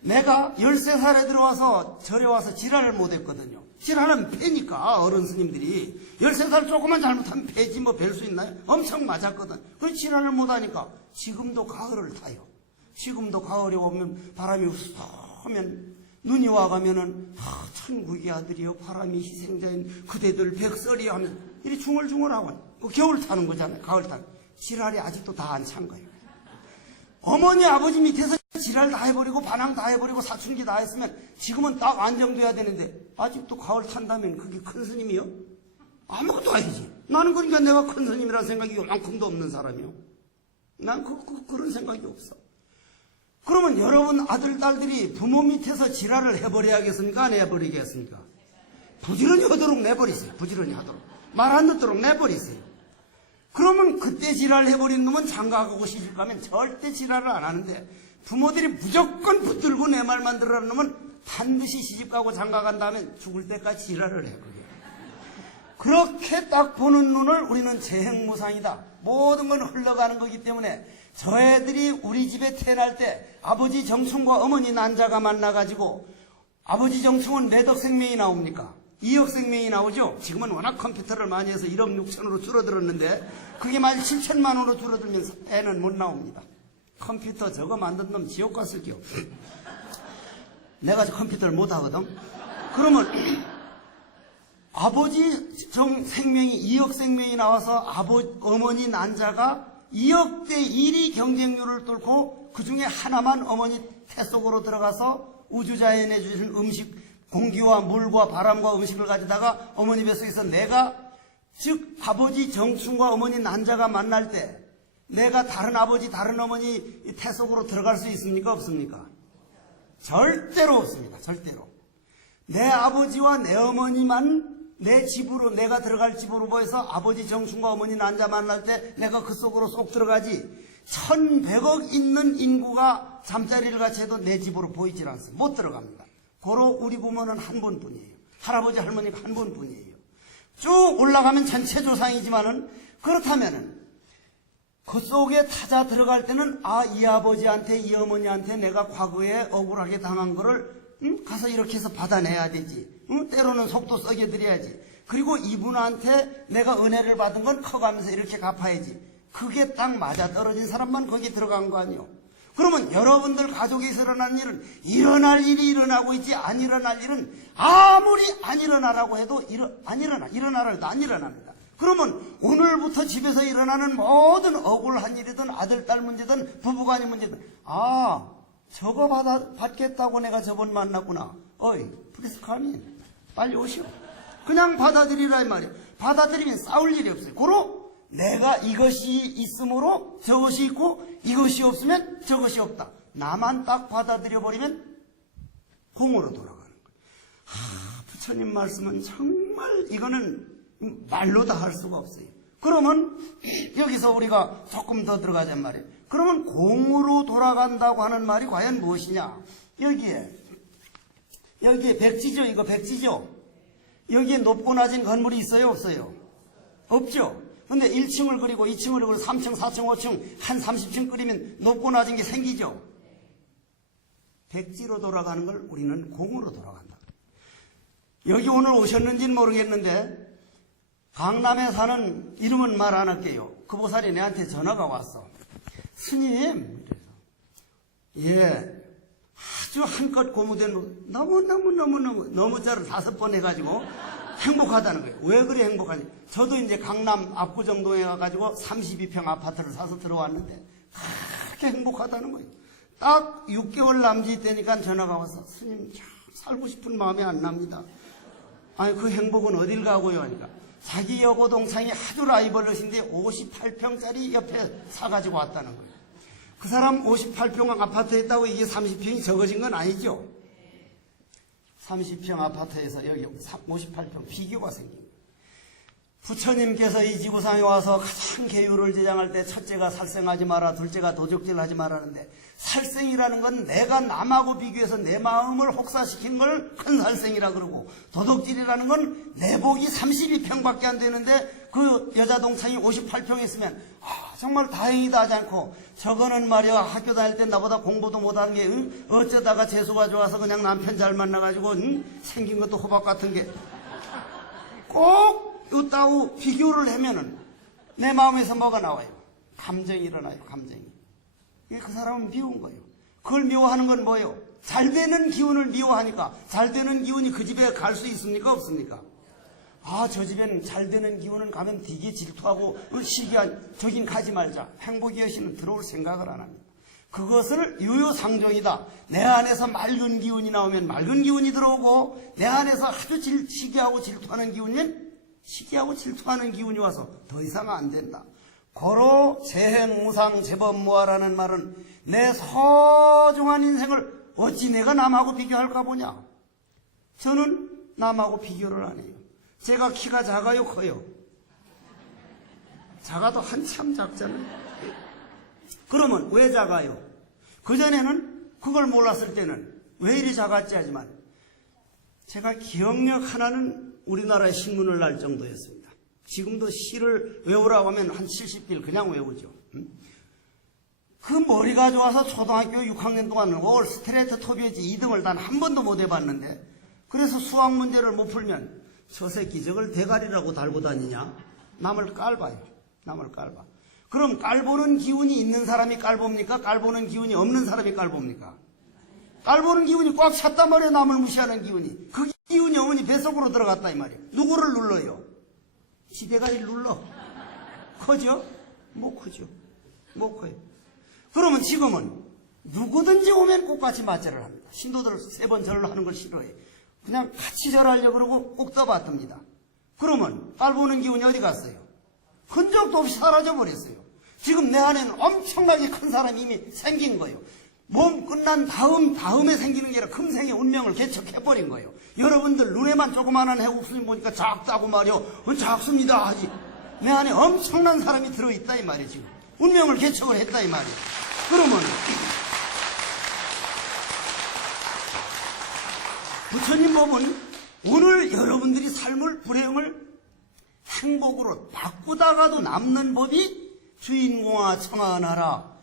내가 13살에 들어와서 절에 와서 지랄을 못했거든요. 지랄은 패니까 어른 스님들이 13살 조금만 잘못하면 패지 뭐 뵐 수 있나요? 엄청 맞았거든. 그래서 지랄을 못하니까 지금도 가을을 타요. 지금도 가을에 오면 바람이 후하면 눈이 와가면은 천국의 아들이여 바람이 희생자인 그대들 백설이 하면 이리 중얼중얼하고 겨울 타는 거잖아요. 가을 타는. 지랄이 아직도 다 안 찬 거예요. 어머니 아버지 밑에서 지랄 다 해버리고 반항 다 해버리고 사춘기 다 했으면 지금은 딱 안정돼야 되는데 아직도 가을 탄다면 그게 큰 스님이요? 아무것도 아니지. 나는 그러니까 내가 큰 스님이라는 생각이 요만큼도 없는 사람이요. 난 그런 생각이 없어. 그러면 여러분 아들 딸들이 부모 밑에서 지랄을 해버려야겠습니까? 안 해버리겠습니까? 부지런히 하도록 내버리세요. 부지런히 하도록. 말 안 듣도록 내버리세요. 그러면 그때 지랄 해버린 놈은 장가가고 시집 가면 절대 지랄을 안 하는데 부모들이 무조건 붙들고 내 말만 들으라는 놈은 반드시 시집 가고 장가 간 다음에 죽을 때까지 지랄을 해. 그렇게 딱 보는 눈을 우리는 재행무상이다. 모든 건 흘러가는 거기 때문에 저 애들이 우리 집에 태어날 때 아버지 정충과 어머니 난자가 만나가지고 아버지 정충은 몇 억 생명이 나옵니까? 2억 생명이 나오죠. 지금은 워낙 컴퓨터를 많이 해서 1억 6천으로 줄어들었는데 그게 만약 7천만 원으로 줄어들면 애는 못 나옵니다. 컴퓨터 저거 만든 놈 지옥 갔을게요. 내가 컴퓨터를 못 하거든. 그러면 아버지 생명이 2억 생명이 나와서 어머니 난자가 2억 대 1이 경쟁률을 뚫고 그 중에 하나만 어머니 태 속으로 들어가서 우주자연에 주신 음식, 공기와 물과 바람과 음식을 가지다가 어머니 뱃속에서 내가, 즉 아버지 정충과 어머니 난자가 만날 때 내가 다른 아버지 다른 어머니 태 속으로 들어갈 수 있습니까 없습니까? 절대로 없습니다. 절대로. 내 아버지와 내 어머니만 내 집으로, 내가 들어갈 집으로 보여서 아버지 정충과 어머니 난자 만날 때 내가 그 속으로 쏙 들어가지 1100억 있는 인구가 잠자리를 같이 해도 내 집으로 보이질 않습니다. 못 들어갑니다. 고로 우리 부모는 한 분뿐이에요. 할아버지 할머니가 한 분뿐이에요. 쭉 올라가면 전체 조상이지만은 그렇다면은 그 속에 타자 들어갈 때는 이 아버지한테 이 어머니한테 내가 과거에 억울하게 당한 거를 가서 이렇게 해서 받아내야 되지. 때로는 속도 썩여 드려야지. 그리고 이분한테 내가 은혜를 받은 건 커가면서 이렇게 갚아야지. 그게 딱 맞아 떨어진 사람만 거기 들어간 거 아니요. 그러면 여러분들 가족에서 일어나는 일은 일어날 일이 일어나고 있지 안 일어날 일은 아무리 안 일어나라고 해도 일어나라 해도 안 일어납니다. 그러면 오늘부터 집에서 일어나는 모든 억울한 일이든 아들 딸 문제든 부부간의 문제든 저거 받겠다고 내가 저번 만났구나. 어이 프리스 카민 빨리 오시오. 그냥 받아들이라 이 말이에요. 받아들이면 싸울 일이 없어요. 고로 내가 이것이 있으므로 저것이 있고 이것이 없으면 저것이 없다. 나만 딱 받아들여버리면 공으로 돌아가는 거예요. 부처님 말씀은 정말 이거는 말로 다 할 수가 없어요. 그러면 여기서 우리가 조금 더 들어가자는 말이에요. 그러면 공으로 돌아간다고 하는 말이 과연 무엇이냐? 여기에 백지죠? 이거 백지죠? 여기에 높고 낮은 건물이 있어요? 없어요? 없죠? 근데 1층을 그리고 2층을 그리고 3층, 4층, 5층, 한 30층 끓이면 높고 낮은 게 생기죠? 백지로 돌아가는 걸 우리는 공으로 돌아간다. 여기 오늘 오셨는지는 모르겠는데 강남에 사는 이름은 말 안 할게요. 그 보살이 내한테 전화가 왔어. 스님, 아주 한껏 고무된 너무 자를 5번 해가지고 행복하다는 거예요. 왜 그래 행복하냐? 저도 이제 강남 압구정동에 가가지고 32평 아파트를 사서 들어왔는데 그렇게 행복하다는 거예요. 딱 6개월 남짓 되니까 전화가 와서 스님 참 살고 싶은 마음이 안 납니다. 아니 그 행복은 어딜 가고요? 하니까 자기 여고 동창이 아주 라이벌러신데 58평짜리 옆에 사가지고 왔다는 거예요. 그 사람 58평 아파트에 있다고 이게 30평이 적어진 건 아니죠. 30평 아파트에서 여기 58평 비교가 생긴 거예요. 부처님께서 이 지구상에 와서 가장 계율을 제장할 때 첫째가 살생하지 마라, 둘째가 도적질하지 말라는데 살생이라는 건 내가 남하고 비교해서 내 마음을 혹사시킨 걸 큰 살생이라 그러고 도둑질이라는 건 내 복이 32평밖에 안 되는데 그 여자 동창이 58평 있으면 정말 다행이다 하지 않고 저거는 말이야 학교 다닐 때 나보다 공부도 못하는 게 어쩌다가 재수가 좋아서 그냥 남편 잘 만나가지고 생긴 것도 호박 같은 게 꼭 이따우 비교를 하면은 내 마음에서 뭐가 나와요? 감정이 일어나요. 감정이. 그 사람은 미운 거예요. 그걸 미워하는 건 뭐예요? 잘 되는 기운을 미워하니까 잘 되는 기운이 그 집에 갈 수 있습니까? 없습니까? 저 집에는 잘 되는 기운은 가면 되게 질투하고 시기한 저긴 가지 말자. 행복의 여신은 들어올 생각을 안 합니다. 그것을 유효상종이다. 내 안에서 맑은 기운이 나오면 맑은 기운이 들어오고 내 안에서 아주 시기하고 질투하는 기운이면 시기하고 질투하는 기운이 와서 더 이상 안 된다. 고로 재행무상 제법무하라는 말은 내 소중한 인생을 어찌 내가 남하고 비교할까 보냐. 저는 남하고 비교를 안 해요. 제가 키가 작아요 커요? 작아도 한참 작잖아요. 그러면 왜 작아요? 그전에는 그걸 몰랐을 때는 왜 이리 작았지 하지만 제가 기억력 하나는 우리나라에 신문을 날 정도였습니다. 지금도 시를 외우라고 하면 한 70일 그냥 외우죠. 그 머리가 좋아서 초등학교 6학년 동안 올 스트레이트 토비에지 2등을 단 한 번도 못 해봤는데 그래서 수학 문제를 못 풀면 저 새끼 저걸 대가리라고 달고 다니냐? 남을 깔봐요. 남을 깔봐. 그럼 깔보는 기운이 있는 사람이 깔봅니까? 깔보는 기운이 없는 사람이 깔봅니까? 깔보는 기운이 꽉 찼단 말이에요. 남을 무시하는 기운이. 그 기운이 어머니 뱃속으로 들어갔다 이 말이에요. 누구를 눌러요? 지 대가리를 눌러. 커져? 못 커죠. 못 커요. 그러면 지금은 누구든지 오면 똑같이 맞절을 합니다. 신도들 3번 절을 하는 걸 싫어해. 그냥 같이 절하려고 그러고 꼭 떠받듭니다. 그러면 깔보는 기운이 어디 갔어요? 흔적도 없이 사라져버렸어요. 지금 내 안에는 엄청나게 큰 사람이 이미 생긴 거예요. 몸 끝난 다음에 생기는 게 아니라 금생의 운명을 개척해버린 거예요. 여러분들 눈에만 조그마한 해국수님 보니까 작다고 말이요. 작습니다 하지. 내 안에 엄청난 사람이 들어있다 이 말이에요. 지금 운명을 개척을 했다 이 말이에요. 그러면 부처님 법은 오늘 여러분들이 삶을 불행을 행복으로 바꾸다가도 남는 법이 주인공아 청하나라.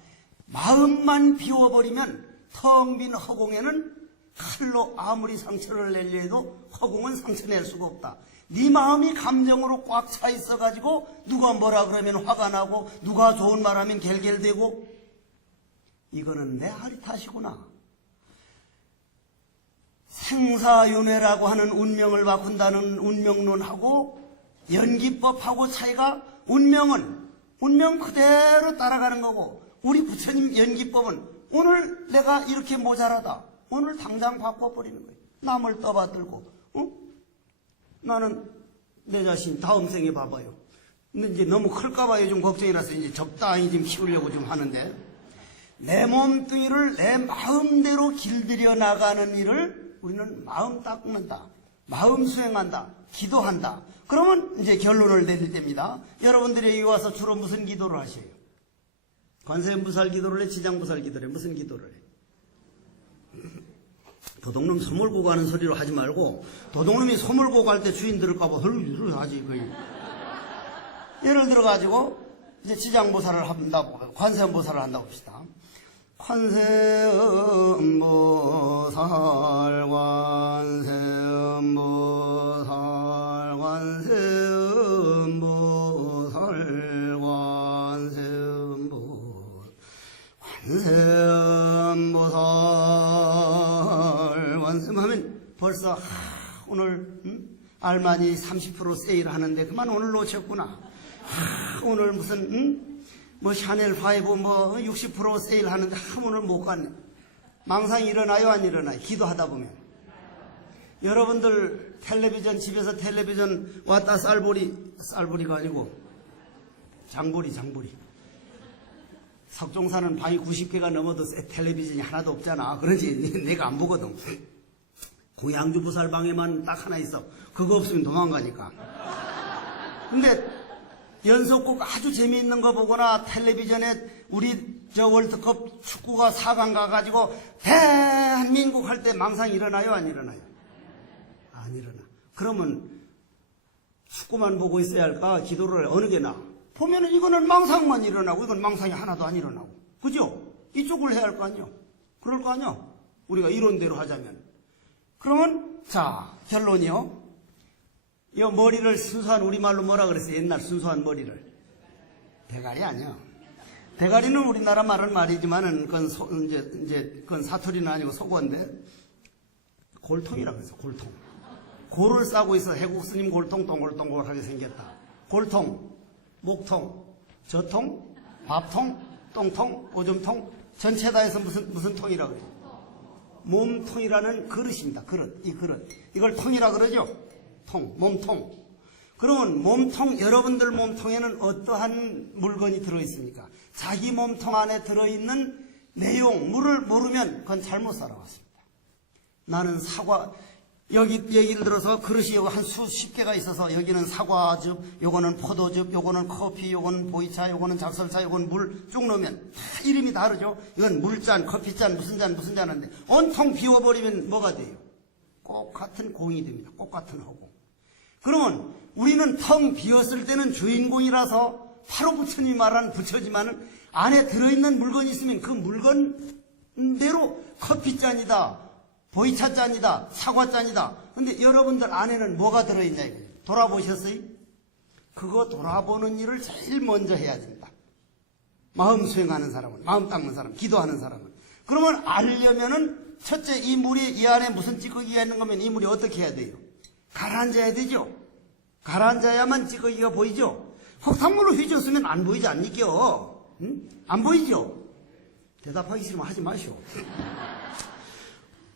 마음만 비워버리면 텅 빈 허공에는 칼로 아무리 상처를 내려 해도 허공은 상처 낼 수가 없다. 네 마음이 감정으로 꽉 차 있어가지고 누가 뭐라 그러면 화가 나고 누가 좋은 말하면 갤갤대고 이거는 내 하리 탓이구나. 생사윤회라고 하는 운명을 바꾼다는 운명론하고 연기법하고 차이가 운명 그대로 따라가는 거고 우리 부처님 연기법은 오늘 내가 이렇게 모자라다. 오늘 당장 바꿔버리는 거예요. 남을 떠받들고 나는 내 자신 다음 생에 봐봐요. 근데 이제 너무 클까봐 요즘 걱정이라서 이제 적당히 좀 키우려고 좀 하는데 내 몸뚱이를 내 마음대로 길들여 나가는 일을 우리는 마음 닦는다. 마음 수행한다. 기도한다. 그러면 이제 결론을 내릴 때입니다. 여러분들이 여기 와서 주로 무슨 기도를 하셔요? 관세음보살 기도를 해? 지장보살 기도를 해? 무슨 기도를 해? 도둑놈 소몰고 가는 소리로 하지 말고 도둑놈이 소몰고 갈 때 주인 들을까봐 헐 하지 거의. 예를 들어가지고 이제 지장보살을 한다고 관세음보살을 한다고 합시다. 관세음보살 관세음보살 관세음보살 관세음보살 관세음하면 벌써 오늘 알마니 30% 세일하는데 그만 오늘 놓쳤구나. 오늘 무슨 뭐 샤넬 5 뭐 60% 세일하는데 오늘 못 갔네. 망상이 일어나요 안 일어나요? 기도하다 보면. 여러분들 텔레비전 집에서 텔레비전 왔다 쌀보리가 아니고 장보리 석종사는 방이 90개가 넘어도 텔레비전이 하나도 없잖아. 그런지 내가 안 보거든. 고양주 보살 방에만 딱 하나 있어. 그거 없으면 도망가니까. 근데 연속곡 아주 재미있는 거 보거나 텔레비전에 우리 저 월드컵 축구가 4강 가가지고 대한민국 할 때 망상 일어나요 안 일어나요? 안 일어나. 그러면 축구만 보고 있어야 할까? 기도를 어느 게 나아? 보면은 이거는 망상만 일어나고 이건 망상이 하나도 안 일어나고. 그죠? 이쪽을 해야 할 거 아니요? 그럴 거 아니요? 우리가 이론대로 하자면. 그러면 자 결론이요. 이 머리를 순수한 우리말로 뭐라 그랬어요? 옛날 순수한 머리를. 대가리 아니야. 대가리는 우리나라 말은 말이지만은 그건 이제 그건 사투리는 아니고 속어인데 골통이라 그랬어. 골통. 골을 싸고 있어. 해국스님 골통 동글동글하게 생겼다. 골통, 목통, 저통, 밥통, 똥통, 오줌통 전체 다 해서 무슨 통이라 그래요? 몸통이라는 그릇입니다. 그릇. 이 그릇. 이걸 통이라 그러죠? 통, 몸통. 그러면 몸통, 여러분들 몸통에는 어떠한 물건이 들어있습니까? 자기 몸통 안에 들어있는 내용, 물을 모르면 그건 잘못 살아왔습니다. 나는 사과, 여기 예를 들어서 그릇이 한 수십 개가 있어서 여기는 사과즙, 요거는 포도즙, 요거는 커피, 요거는 보이차, 요거는 작설차, 요거는 물 쭉 넣으면 다 이름이 다르죠? 이건 물잔, 커피잔, 무슨 잔 하는데 온통 비워버리면 뭐가 돼요? 꼭 같은 공이 됩니다. 꼭 같은 허공. 그러면 우리는 텅 비었을 때는 주인공이라서 바로 부처님이 말하는 부처지만은 안에 들어있는 물건이 있으면 그 물건대로 커피잔이다, 보이차 잔이다, 사과 잔이다. 근데 여러분들 안에는 뭐가 들어있냐 이거예요. 돌아보셨어요? 그거 돌아보는 일을 제일 먼저 해야 됩니다. 마음 수행하는 사람은, 마음 닦는 사람, 기도하는 사람은. 그러면 알려면은 첫째 이 물이 이 안에 무슨 찌꺼기가 있는 거면 이 물이 어떻게 해야 돼요? 가라앉아야 되죠. 가라앉아야만 찌꺼기가 보이죠. 흙탕물로 휘졌으면 안 보이지 않니까? 응? 안 보이죠? 대답하기 싫으면 하지 마시오.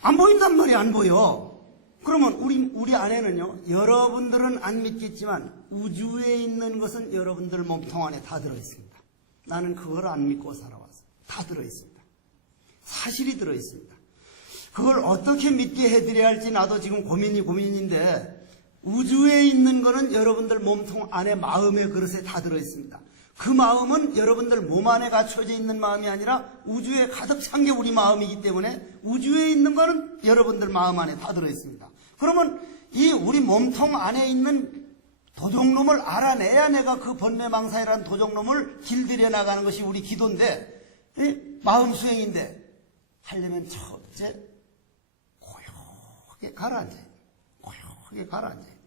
안 보인단 말이야, 안 보여. 그러면 우리 안에는요, 여러분들은 안 믿겠지만 우주에 있는 것은 여러분들 몸통 안에 다 들어있습니다. 나는 그걸 안 믿고 살아왔어. 다 들어있습니다. 사실이 들어있습니다. 그걸 어떻게 믿게 해드려야 할지 나도 지금 고민인데 우주에 있는 거는 여러분들 몸통 안에 마음의 그릇에 다 들어있습니다. 그 마음은 여러분들 몸 안에 갖춰져 있는 마음이 아니라 우주에 가득 찬 게 우리 마음이기 때문에 우주에 있는 거는 여러분들 마음 안에 다 들어있습니다. 그러면 이 우리 몸통 안에 있는 도적놈을 알아내야 내가 그 번뇌망사이라는 도적놈을 길들여 나가는 것이 우리 기도인데, 마음 수행인데 하려면 첫째 고요하게 가라앉아야 돼. 고요하게 가라앉아야 돼.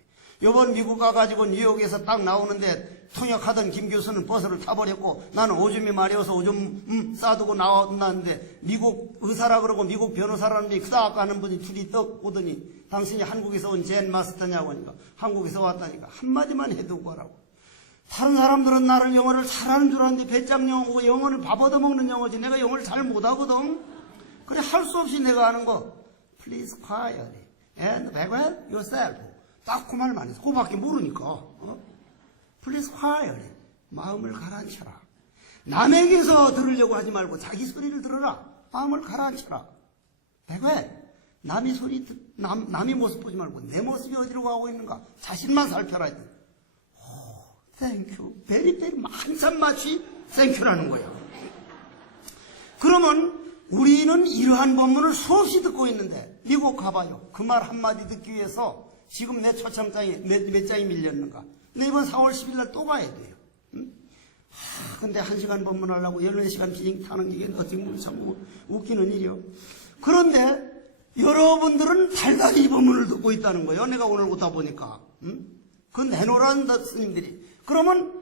요번 미국 가가지고 뉴욕에서 딱 나오는데 통역하던 김 교수는 버스를 타버렸고 나는 오줌이 마려워서 오줌 싸두고 나왔는데 미국 의사라 그러고 미국 변호사라는데 그닥 가는 분이 둘이 떡 오더니 당신이 한국에서 온 젠 마스터냐고 하니까 한국에서 왔다니까 한마디만 해두고 가라고. 다른 사람들은 나를 영어를 잘하는 줄 알았는데 배짱 영어고 영어는 밥 얻어먹는 영어지 내가 영어를 잘 못하거든. 그래 할 수 없이 내가 하는 거 Please quietly and regard yourself 딱 그 말만 했어. 그거밖에 모르니까. Please quietly 마음을 가라앉혀라. 남에게서 들으려고 하지 말고 자기 소리를 들어라. 마음을 가라앉혀라. 왜? 남이 소리 남이 모습 보지 말고 내 모습이 어디로 가고 있는가 자신만 살펴라 했더니 Thank you. very 한참 마치 Thank you라는 거야. 그러면 우리는 이러한 법문을 수없이 듣고 있는데 미국 가봐요. 그 말 한마디 듣기 위해서 지금 내 초청장이 몇 장이 밀렸는가. 근데 이번 4월 10일 날 또 가야 돼요. 응? 근데 1시간 법문하려고 14시간 비행 타는 게 어떻게 참 웃기는 일이요. 그런데 여러분들은 달달이 이 법문을 듣고 있다는 거예요. 내가 오늘 오다 보니까. 응? 그건 내놓으라는 스님들이. 그러면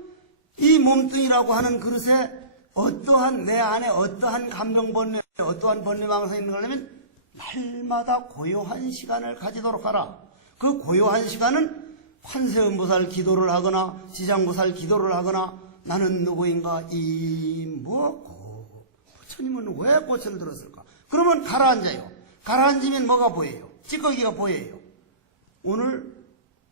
이 몸뚱이라고 하는 그릇에 어떠한 내 안에 어떠한 감정 번뇌, 어떠한 번뇌망상이 있는 거냐면 날마다 고요한 시간을 가지도록 하라. 그 고요한 시간은 관세음보살 기도를 하거나 지장보살 기도를 하거나 나는 누구인가 부처님은 왜 꽃을 들었을까? 그러면 가라앉아요. 가라앉으면 뭐가 보여요? 찌꺼기가 보여요. 오늘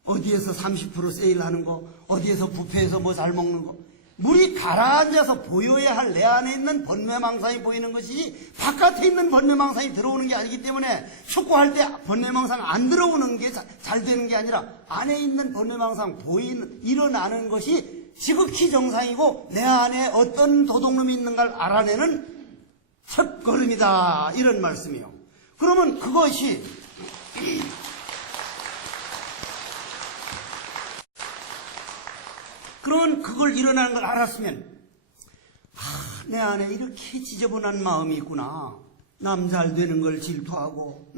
어디에서 30% 세일하는 거, 어디에서 뷔페에서 뭐 잘 먹는 거. 물이 가라앉아서 보여야 할 내 안에 있는 번뇌망상이 보이는 것이 바깥에 있는 번뇌망상이 들어오는 게 아니기 때문에 축구할 때 번뇌망상 안 들어오는 게 잘 되는 게 아니라 안에 있는 번뇌망상 일어나는 것이 지극히 정상이고 내 안에 어떤 도둑놈이 있는가를 알아내는 첫걸음이다. 이런 말씀이요. 그러면 그것이 그러면 그걸 일어나는 걸 알았으면 내 안에 이렇게 지저분한 마음이 있구나. 남 잘 되는 걸 질투하고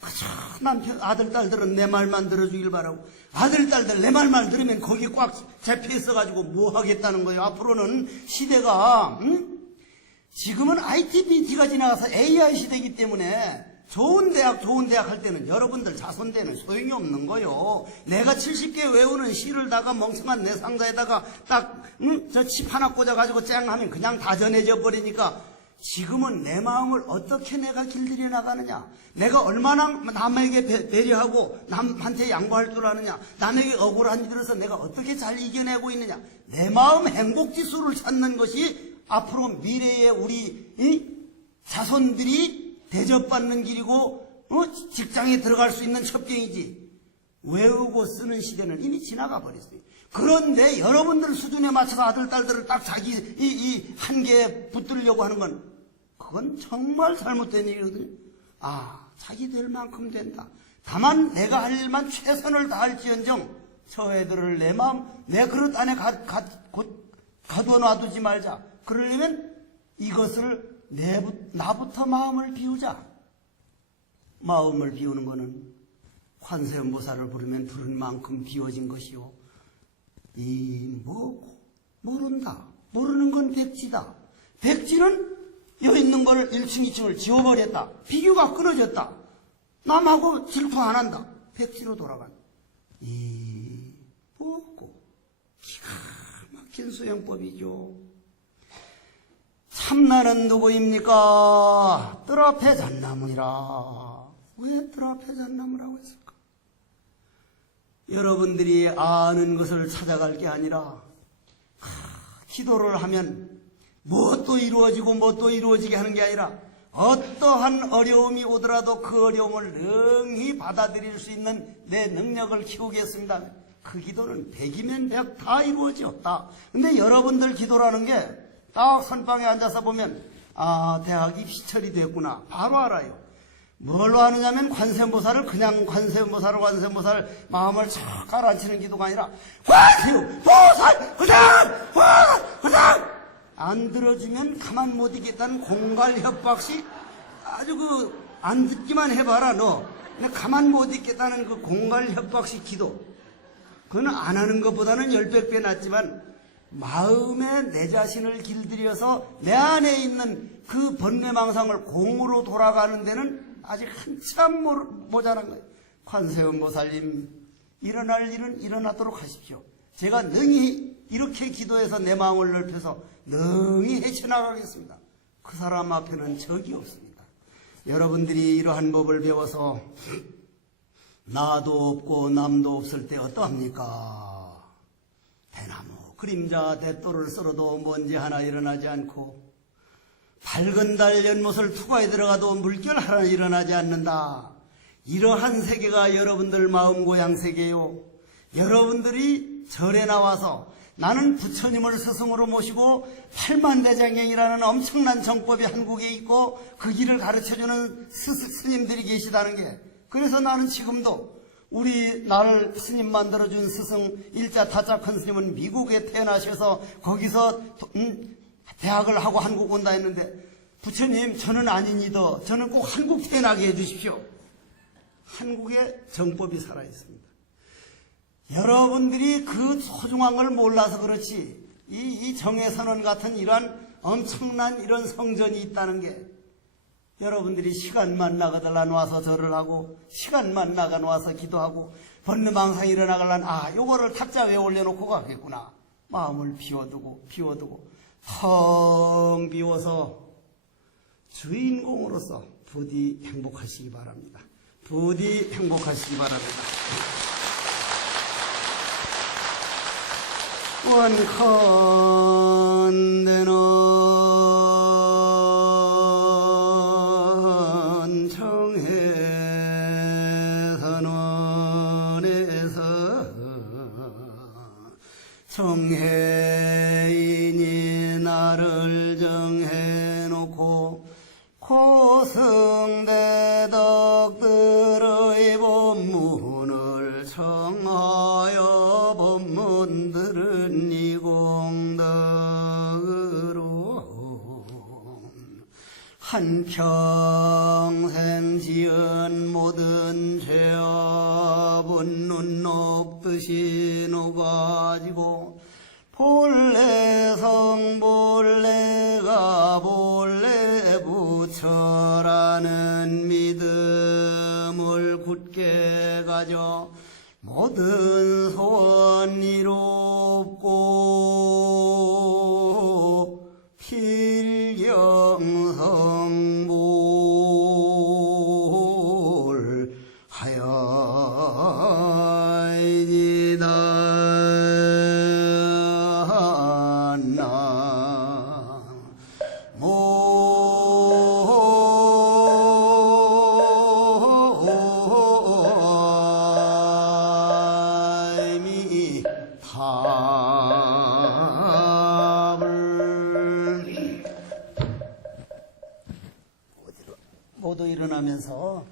그저 남편 아들 딸들은 내 말만 들어주길 바라고 아들 딸들 내 말만 들으면 거기 꽉 잡혀 있어가지고 뭐 하겠다는 거예요. 앞으로는 시대가 지금은 ITBT가 지나가서 AI 시대이기 때문에 좋은 대학 할 때는 여러분들 자손대는 소용이 없는 거요. 내가 70개 외우는 시를 다가 멍청한 내 상자에다가 딱 저 칩 하나 꽂아가지고 쨍 하면 그냥 다 전해져 버리니까 지금은 내 마음을 어떻게 내가 길들여 나가느냐, 내가 얼마나 남에게 배려하고 남한테 양보할 줄 아느냐, 남에게 억울한 일을 해서 내가 어떻게 잘 이겨내고 있느냐, 내 마음 행복지수를 찾는 것이 앞으로 미래의 우리 자손들이 대접받는 길이고 직장에 들어갈 수 있는 첩경이지. 외우고 쓰는 시대는 이미 지나가 버렸어요. 그런데 여러분들 수준에 맞춰서 아들 딸들을 딱 자기 이 한계에 붙들려고 하는 건 그건 정말 잘못된 일이거든요. 자기 될 만큼 된다. 다만 내가 할 일만 최선을 다할지언정 저 애들을 내 마음 내 그릇 안에 가둬 놔두지 말자. 그러려면 이것을 나부터 마음을 비우자. 마음을 비우는 것은 관세음보살을 부르면 부른 만큼 비워진 것이요. 모른다. 모르는 건 백지다. 백지는 여기 있는 걸 1층, 2층을 지워버렸다. 비교가 끊어졌다. 남하고 질투 안 한다. 백지로 돌아간. 기가 막힌 수행법이죠. 참나는 누구입니까? 뜰 앞에 잣나무니라. 왜 뜰 앞에 잣나무라고 했을까? 여러분들이 아는 것을 찾아갈 게 아니라 기도를 하면 무엇도 이루어지고 무엇도 이루어지게 하는 게 아니라 어떠한 어려움이 오더라도 그 어려움을 능히 받아들일 수 있는 내 능력을 키우겠습니다. 그 기도는 100이면 100 다 이루어졌다. 근데 여러분들 기도라는 게 딱 선방에 앉아서 보면 대학 입시 처리됐구나. 바로 알아요. 뭘로 하느냐면 관세음보살을 그냥 관세음보살 마음을 착 가라앉히는 기도가 아니라 관세음보살 그냥 안 들어주면 가만 못 있겠다는 공갈협박식 아주 안 듣기만 해봐라 너. 근데 가만 못 있겠다는 그 공갈협박식 기도. 그건 안 하는 것보다는 10배 낫지만 마음에 내 자신을 길들여서 내 안에 있는 그 번뇌망상을 공으로 돌아가는 데는 아직 한참 모자란 거예요. 관세음보살님 일어날 일은 일어나도록 하십시오. 제가 능히 이렇게 기도해서 내 마음을 넓혀서 능히 헤쳐나가겠습니다. 그 사람 앞에는 적이 없습니다. 여러분들이 이러한 법을 배워서 나도 없고 남도 없을 때 어떠합니까? 대나무 그림자 대도를 썰어도 먼지 하나 일어나지 않고 밝은 달 연못을 투과에 들어가도 물결 하나 일어나지 않는다. 이러한 세계가 여러분들 마음 고향 세계요. 여러분들이 절에 나와서 나는 부처님을 스승으로 모시고 팔만대장경이라는 엄청난 정법이 한국에 있고 그 길을 가르쳐주는 스님들이 계시다는 게, 그래서 나는 지금도 우리 나를 스님 만들어준 스승 일자 타짜 큰 스님은 미국에 태어나셔서 거기서 대학을 하고 한국 온다 했는데, 부처님 저는 아니니더 저는 꼭 한국 태어나게 해주십시오. 한국에 정법이 살아있습니다. 여러분들이 그 소중한 걸 몰라서 그렇지 이 정해선언 같은 이러한 엄청난 이런 성전이 있다는 게, 여러분들이 시간만 나가달라 놓아서 절을 하고 시간만 나가 놓아서 기도하고 번뇌망상이 일어나갈란 요거를 탁자 위에 올려놓고 가겠구나. 마음을 비워두고 텅 비워서 주인공으로서 부디 행복하시기 바랍니다. 부디 행복하시기 바랍니다. 원컨대는 정해선언에서 정해인이 나를 정해놓고 고승대덕들의 법문을 청하여 법문 들은 이 공덕으로 한평생 지은 모든 죄업은 눈 녹듯이 녹아지고 본래 성본래가 본래 부처라는 믿음을 굳게 가져 모든 소원 이롭고 필경성불 하여이니다. 모두 일어나면서